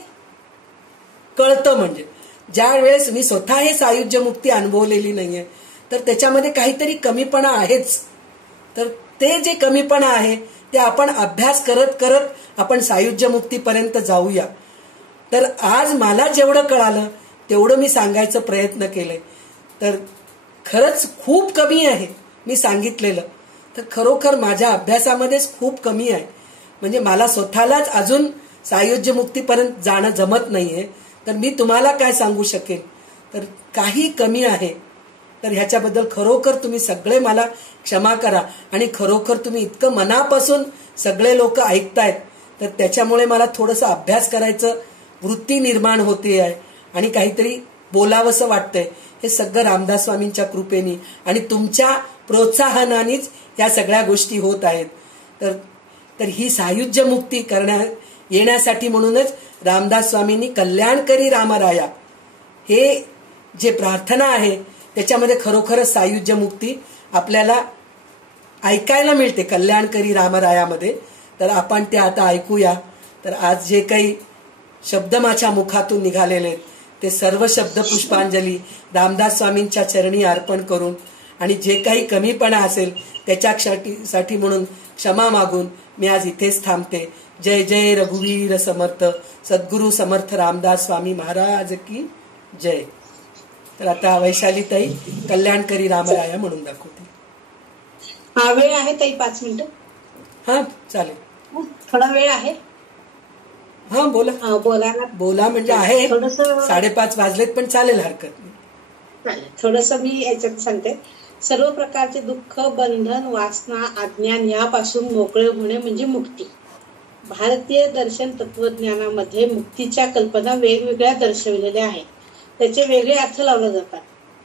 कळतं. म्हणजे ज्या वेळेस मी स्वतः हे सायुज्य मुक्ती अनुभवलेली नाहीये तर त्याच्यामध्ये काहीतरी कमीपणा आहेच. तर ते जे कमीपणा आहे ते आपण अभ्यास करत करत आपण सायुज्य मुक्तीपर्यंत जाऊया. तर आज मला जेवढं कळालं तेवढं मी सांगायचा प्रयत्न केले. तर खरंच खूप कमी आहे मी सांगितलेलं, तर खरोखर माझ्या अभ्यासामध्येच खूप कमी आहे. म्हणजे मला स्वतःलाच अजून सायुज्य मुक्तीपर्यंत जाणं जमत नाहीये, तर मी तुम्हाला काय सांगू शकेल. तर काही कमी आहे. तर ह्याच्याबद्दल खरोखर तुम्ही सगळे मला क्षमा करा. आणि खरोखर तुम्ही इतकं मनापासून सगळे लोक ऐकतायत तर त्याच्यामुळे मला थोडंसं अभ्यास करायचं वृत्ती निर्माण होते आहे आणि काहीतरी बोलावंसं वाटतंय. हे सगळं रामदास स्वामींच्या कृपेने आणि तुमच्या प्रोत्साहनानेच या सगळ्या गोष्टी होत आहेत. तर ही सायुज्य मुक्ती येण्यासाठी म्हणूनच रामदास स्वामींनी कल्याणकरी रामराया हे जे प्रार्थना आहे त्याच्यामध्ये खरोखरच सायुज्य मुक्ती आपल्याला ऐकायला मिळते कल्याणकरी रामरायामध्ये. तर आपण ते आता ऐकूया. तर आज जे काही शब्द माझ्या मुखातून निघालेले आहेत ते सर्व शब्द पुष्पांजली रामदास स्वामींच्या चरणी अर्पण करून आणि जे काही कमीपणा असेल त्याच्यासाठी म्हणून क्षमा मागून मी आज इथेच थांबते. जय जय रघुवीर समर्थ सद्गुरु समर्थ रामदास स्वामी महाराज की जय. तर आता वैशाली ताई कल्याणकरी रामराया म्हणून दाखवते. हा वेळ आहे ताई 5 मिनिटं. हा चालेल. थोडा वेळ आहे. हा बोला. बोला म्हणजे आहे 5:30 वाजलेत पण चालेल, हरकत नाही. थोडस मी याच्यात सांगते. सर्व प्रकारचे दुःख, बंधन, वासना, अज्ञान यापासून मोकळे होणे म्हणजे मुक्ती. भारतीय दर्शन तत्वज्ञानामध्ये मुक्तीच्या कल्पना वेगवेगळ्या दर्शविलेल्या आहेत. त्याचे वेगळे अर्थ लावले जातात.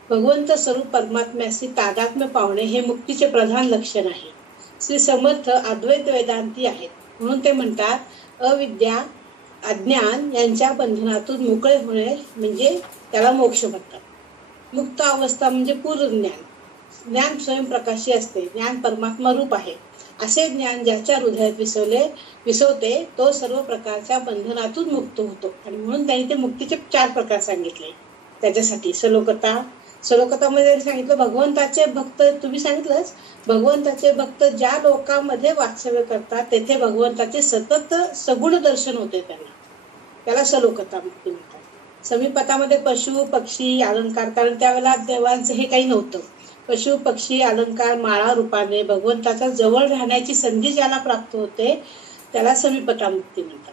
भगवंत स्वरूप परमात्म्याशी तादात्म्य पावणे हे मुक्तीचे प्रधान लक्षण आहे. श्री समर्थ अद्वैत वेदांती आहेत म्हणून ते म्हणतात अविद्या अज्ञान यांच्या बंधनातून मोकळे होणे म्हणजे त्याला मोक्ष म्हणतात. मुक्त अवस्था म्हणजे पूर्ण ज्ञान. ज्ञान स्वयंप्रकाशी असते. ज्ञान परमात्मा रूप आहे. असे ज्ञान ज्याच्या हृदयात विसवते तो सर्व प्रकारच्या बंधनातून मुक्त होतो. आणि म्हणून त्यांनी ते मुक्तीचे 4 प्रकार सांगितले. त्याच्यासाठी सलोकतामध्ये सांगितलं भगवंताचे भक्त, तुम्ही सांगितलंच, भगवंताचे भक्त ज्या लोकांमध्ये वास्तव्य करतात तेथे भगवंताचे सतत सगुण दर्शन होते त्यांना. त्याला सलोकता मुक्ती म्हणतात. समीपतामध्ये पशु पक्षी अलंकार, कारण त्यावेळेला देवांचं हे काही नव्हतं. पशु पक्षी अलंकार माळा रूपाने भगवंताच्या जवळ राहण्याची संधी ज्याला प्राप्त होते त्याला समीपता मुक्ती म्हणतात.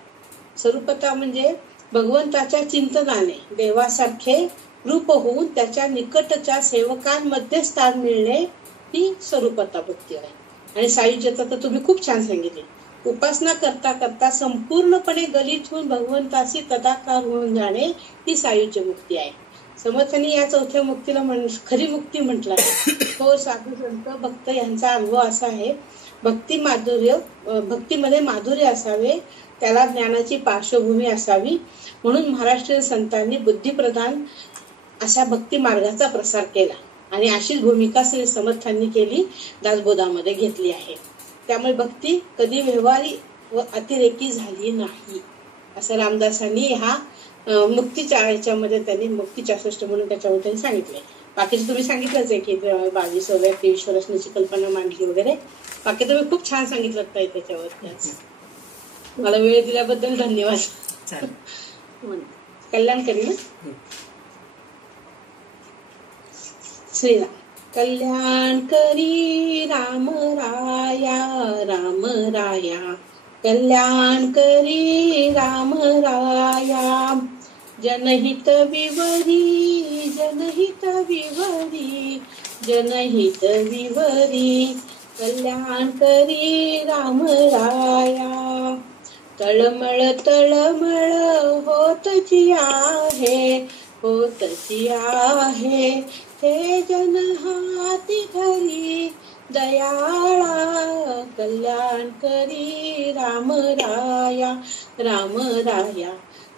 स्वरूपता म्हणजे भगवंताच्या चिंतनाने देवासारखे रूप होऊन त्याच्या निकटच्या सेवकांमध्ये स्थान मिळणे ही स्वरूपता मुक्ती आहे. आणि सायुज्यता तर तुम्ही खूप छान सांगितली. उपासना करता करता संपूर्णपणे गलित होऊन भगवंताशी तदाकार होऊन जाणे ही सायुज्य मुक्ती आहे. समर्थांनी या 4थ्या मुक्तीला खरी मुक्ती म्हटलं आहे. तो साधू संत भक्त यांचा अनुभव असा आहे. भक्तीमध्ये माधुर्य असावे, त्याला ज्ञानाची पार्श्वभूमी असावी. म्हणून महाराष्ट्रीय संतांनी बुद्धिप्रधान अशा भक्ती मार्गाचा प्रसार केला आणि अशीच भूमिका श्री समर्थांनी केली, दासबोधामध्ये घेतली आहे. त्यामुळे भक्ती कधी व्यवहारी व अतिरेकी झाली नाही असं रामदासांनी हा मुक्तीच्या याच्यामध्ये त्यांनी मुक्ती 64 म्हणून त्याच्यावर त्यांनी सांगितले. बाकीचे तुम्ही सांगितलंच आहे की 22व्या 23 रचनेची कल्पना मांडली वगैरे. बाकी तुम्ही खूप छान सांगितलं त्याच्यावर. मला वेळ दिल्याबद्दल धन्यवाद. कल्याण करी ना. श्रीराम. कल्याण करी राम राया, राम राया कल्याण करी राम राया. जनहित विवरी, जनहित विवरी, जनहित विवरी कल्याण करी राम राया. तळमळ तळमळ होतची आहे, होतची आहे हे जन हाती धरी दयाळा. कल्याण करी राम राया, राम राया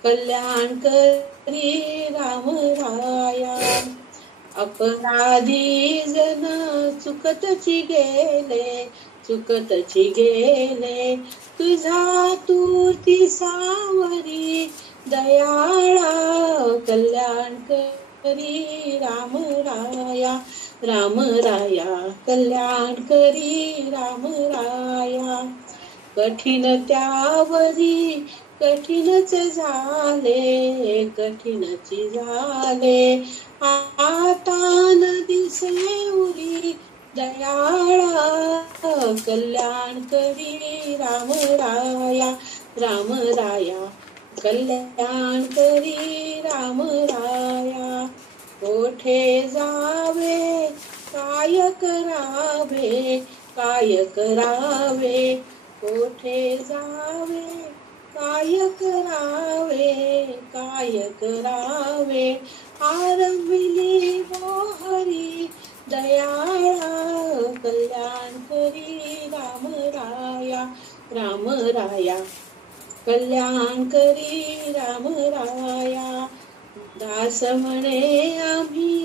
कल्याण करी राम राया. अपराधी जन चुकतची गेले, चुकतची गेले तुझा तूर्ती सावरी दयाळा. कल्याण करी राम राया, राम राया कल्याण करी राम राया. कठीण त्यावरी कठीणच झाले, कठीणच झाले आता न दिसे उरी दयाळा. कल्याण करी राम राया, राम राया कल्याण करी राम राया. कोठे जावे काय करावे, काय करावे कोठे जावे काय करावे, काय करावे आरविली मोहरी दयाळा. कल्याण करी राम राया, राम राया कल्याण करी राम राया. दास म्हणे आम्ही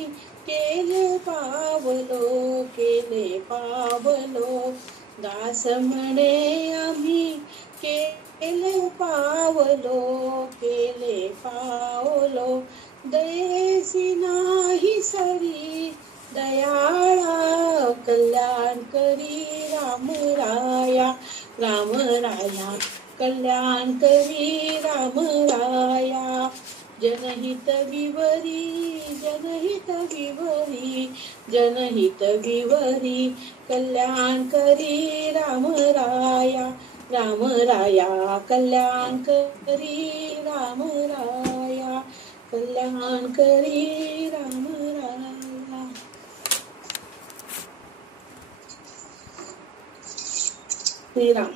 केले पावलो, केले पावलो. दास म्हणे आम्ही केले पावलो, केले पावलो. दयेसी नाही सरी दयाळा. कल्याण करी राम राया, राम राया कल्याण करी राम राया. जनहित विवरी, जनहित विवरी, जनहित विवरी कल्याण करी राम राया, राम राया कल्याण करी राम राया, कल्याण करी राम राया. श्रीराम.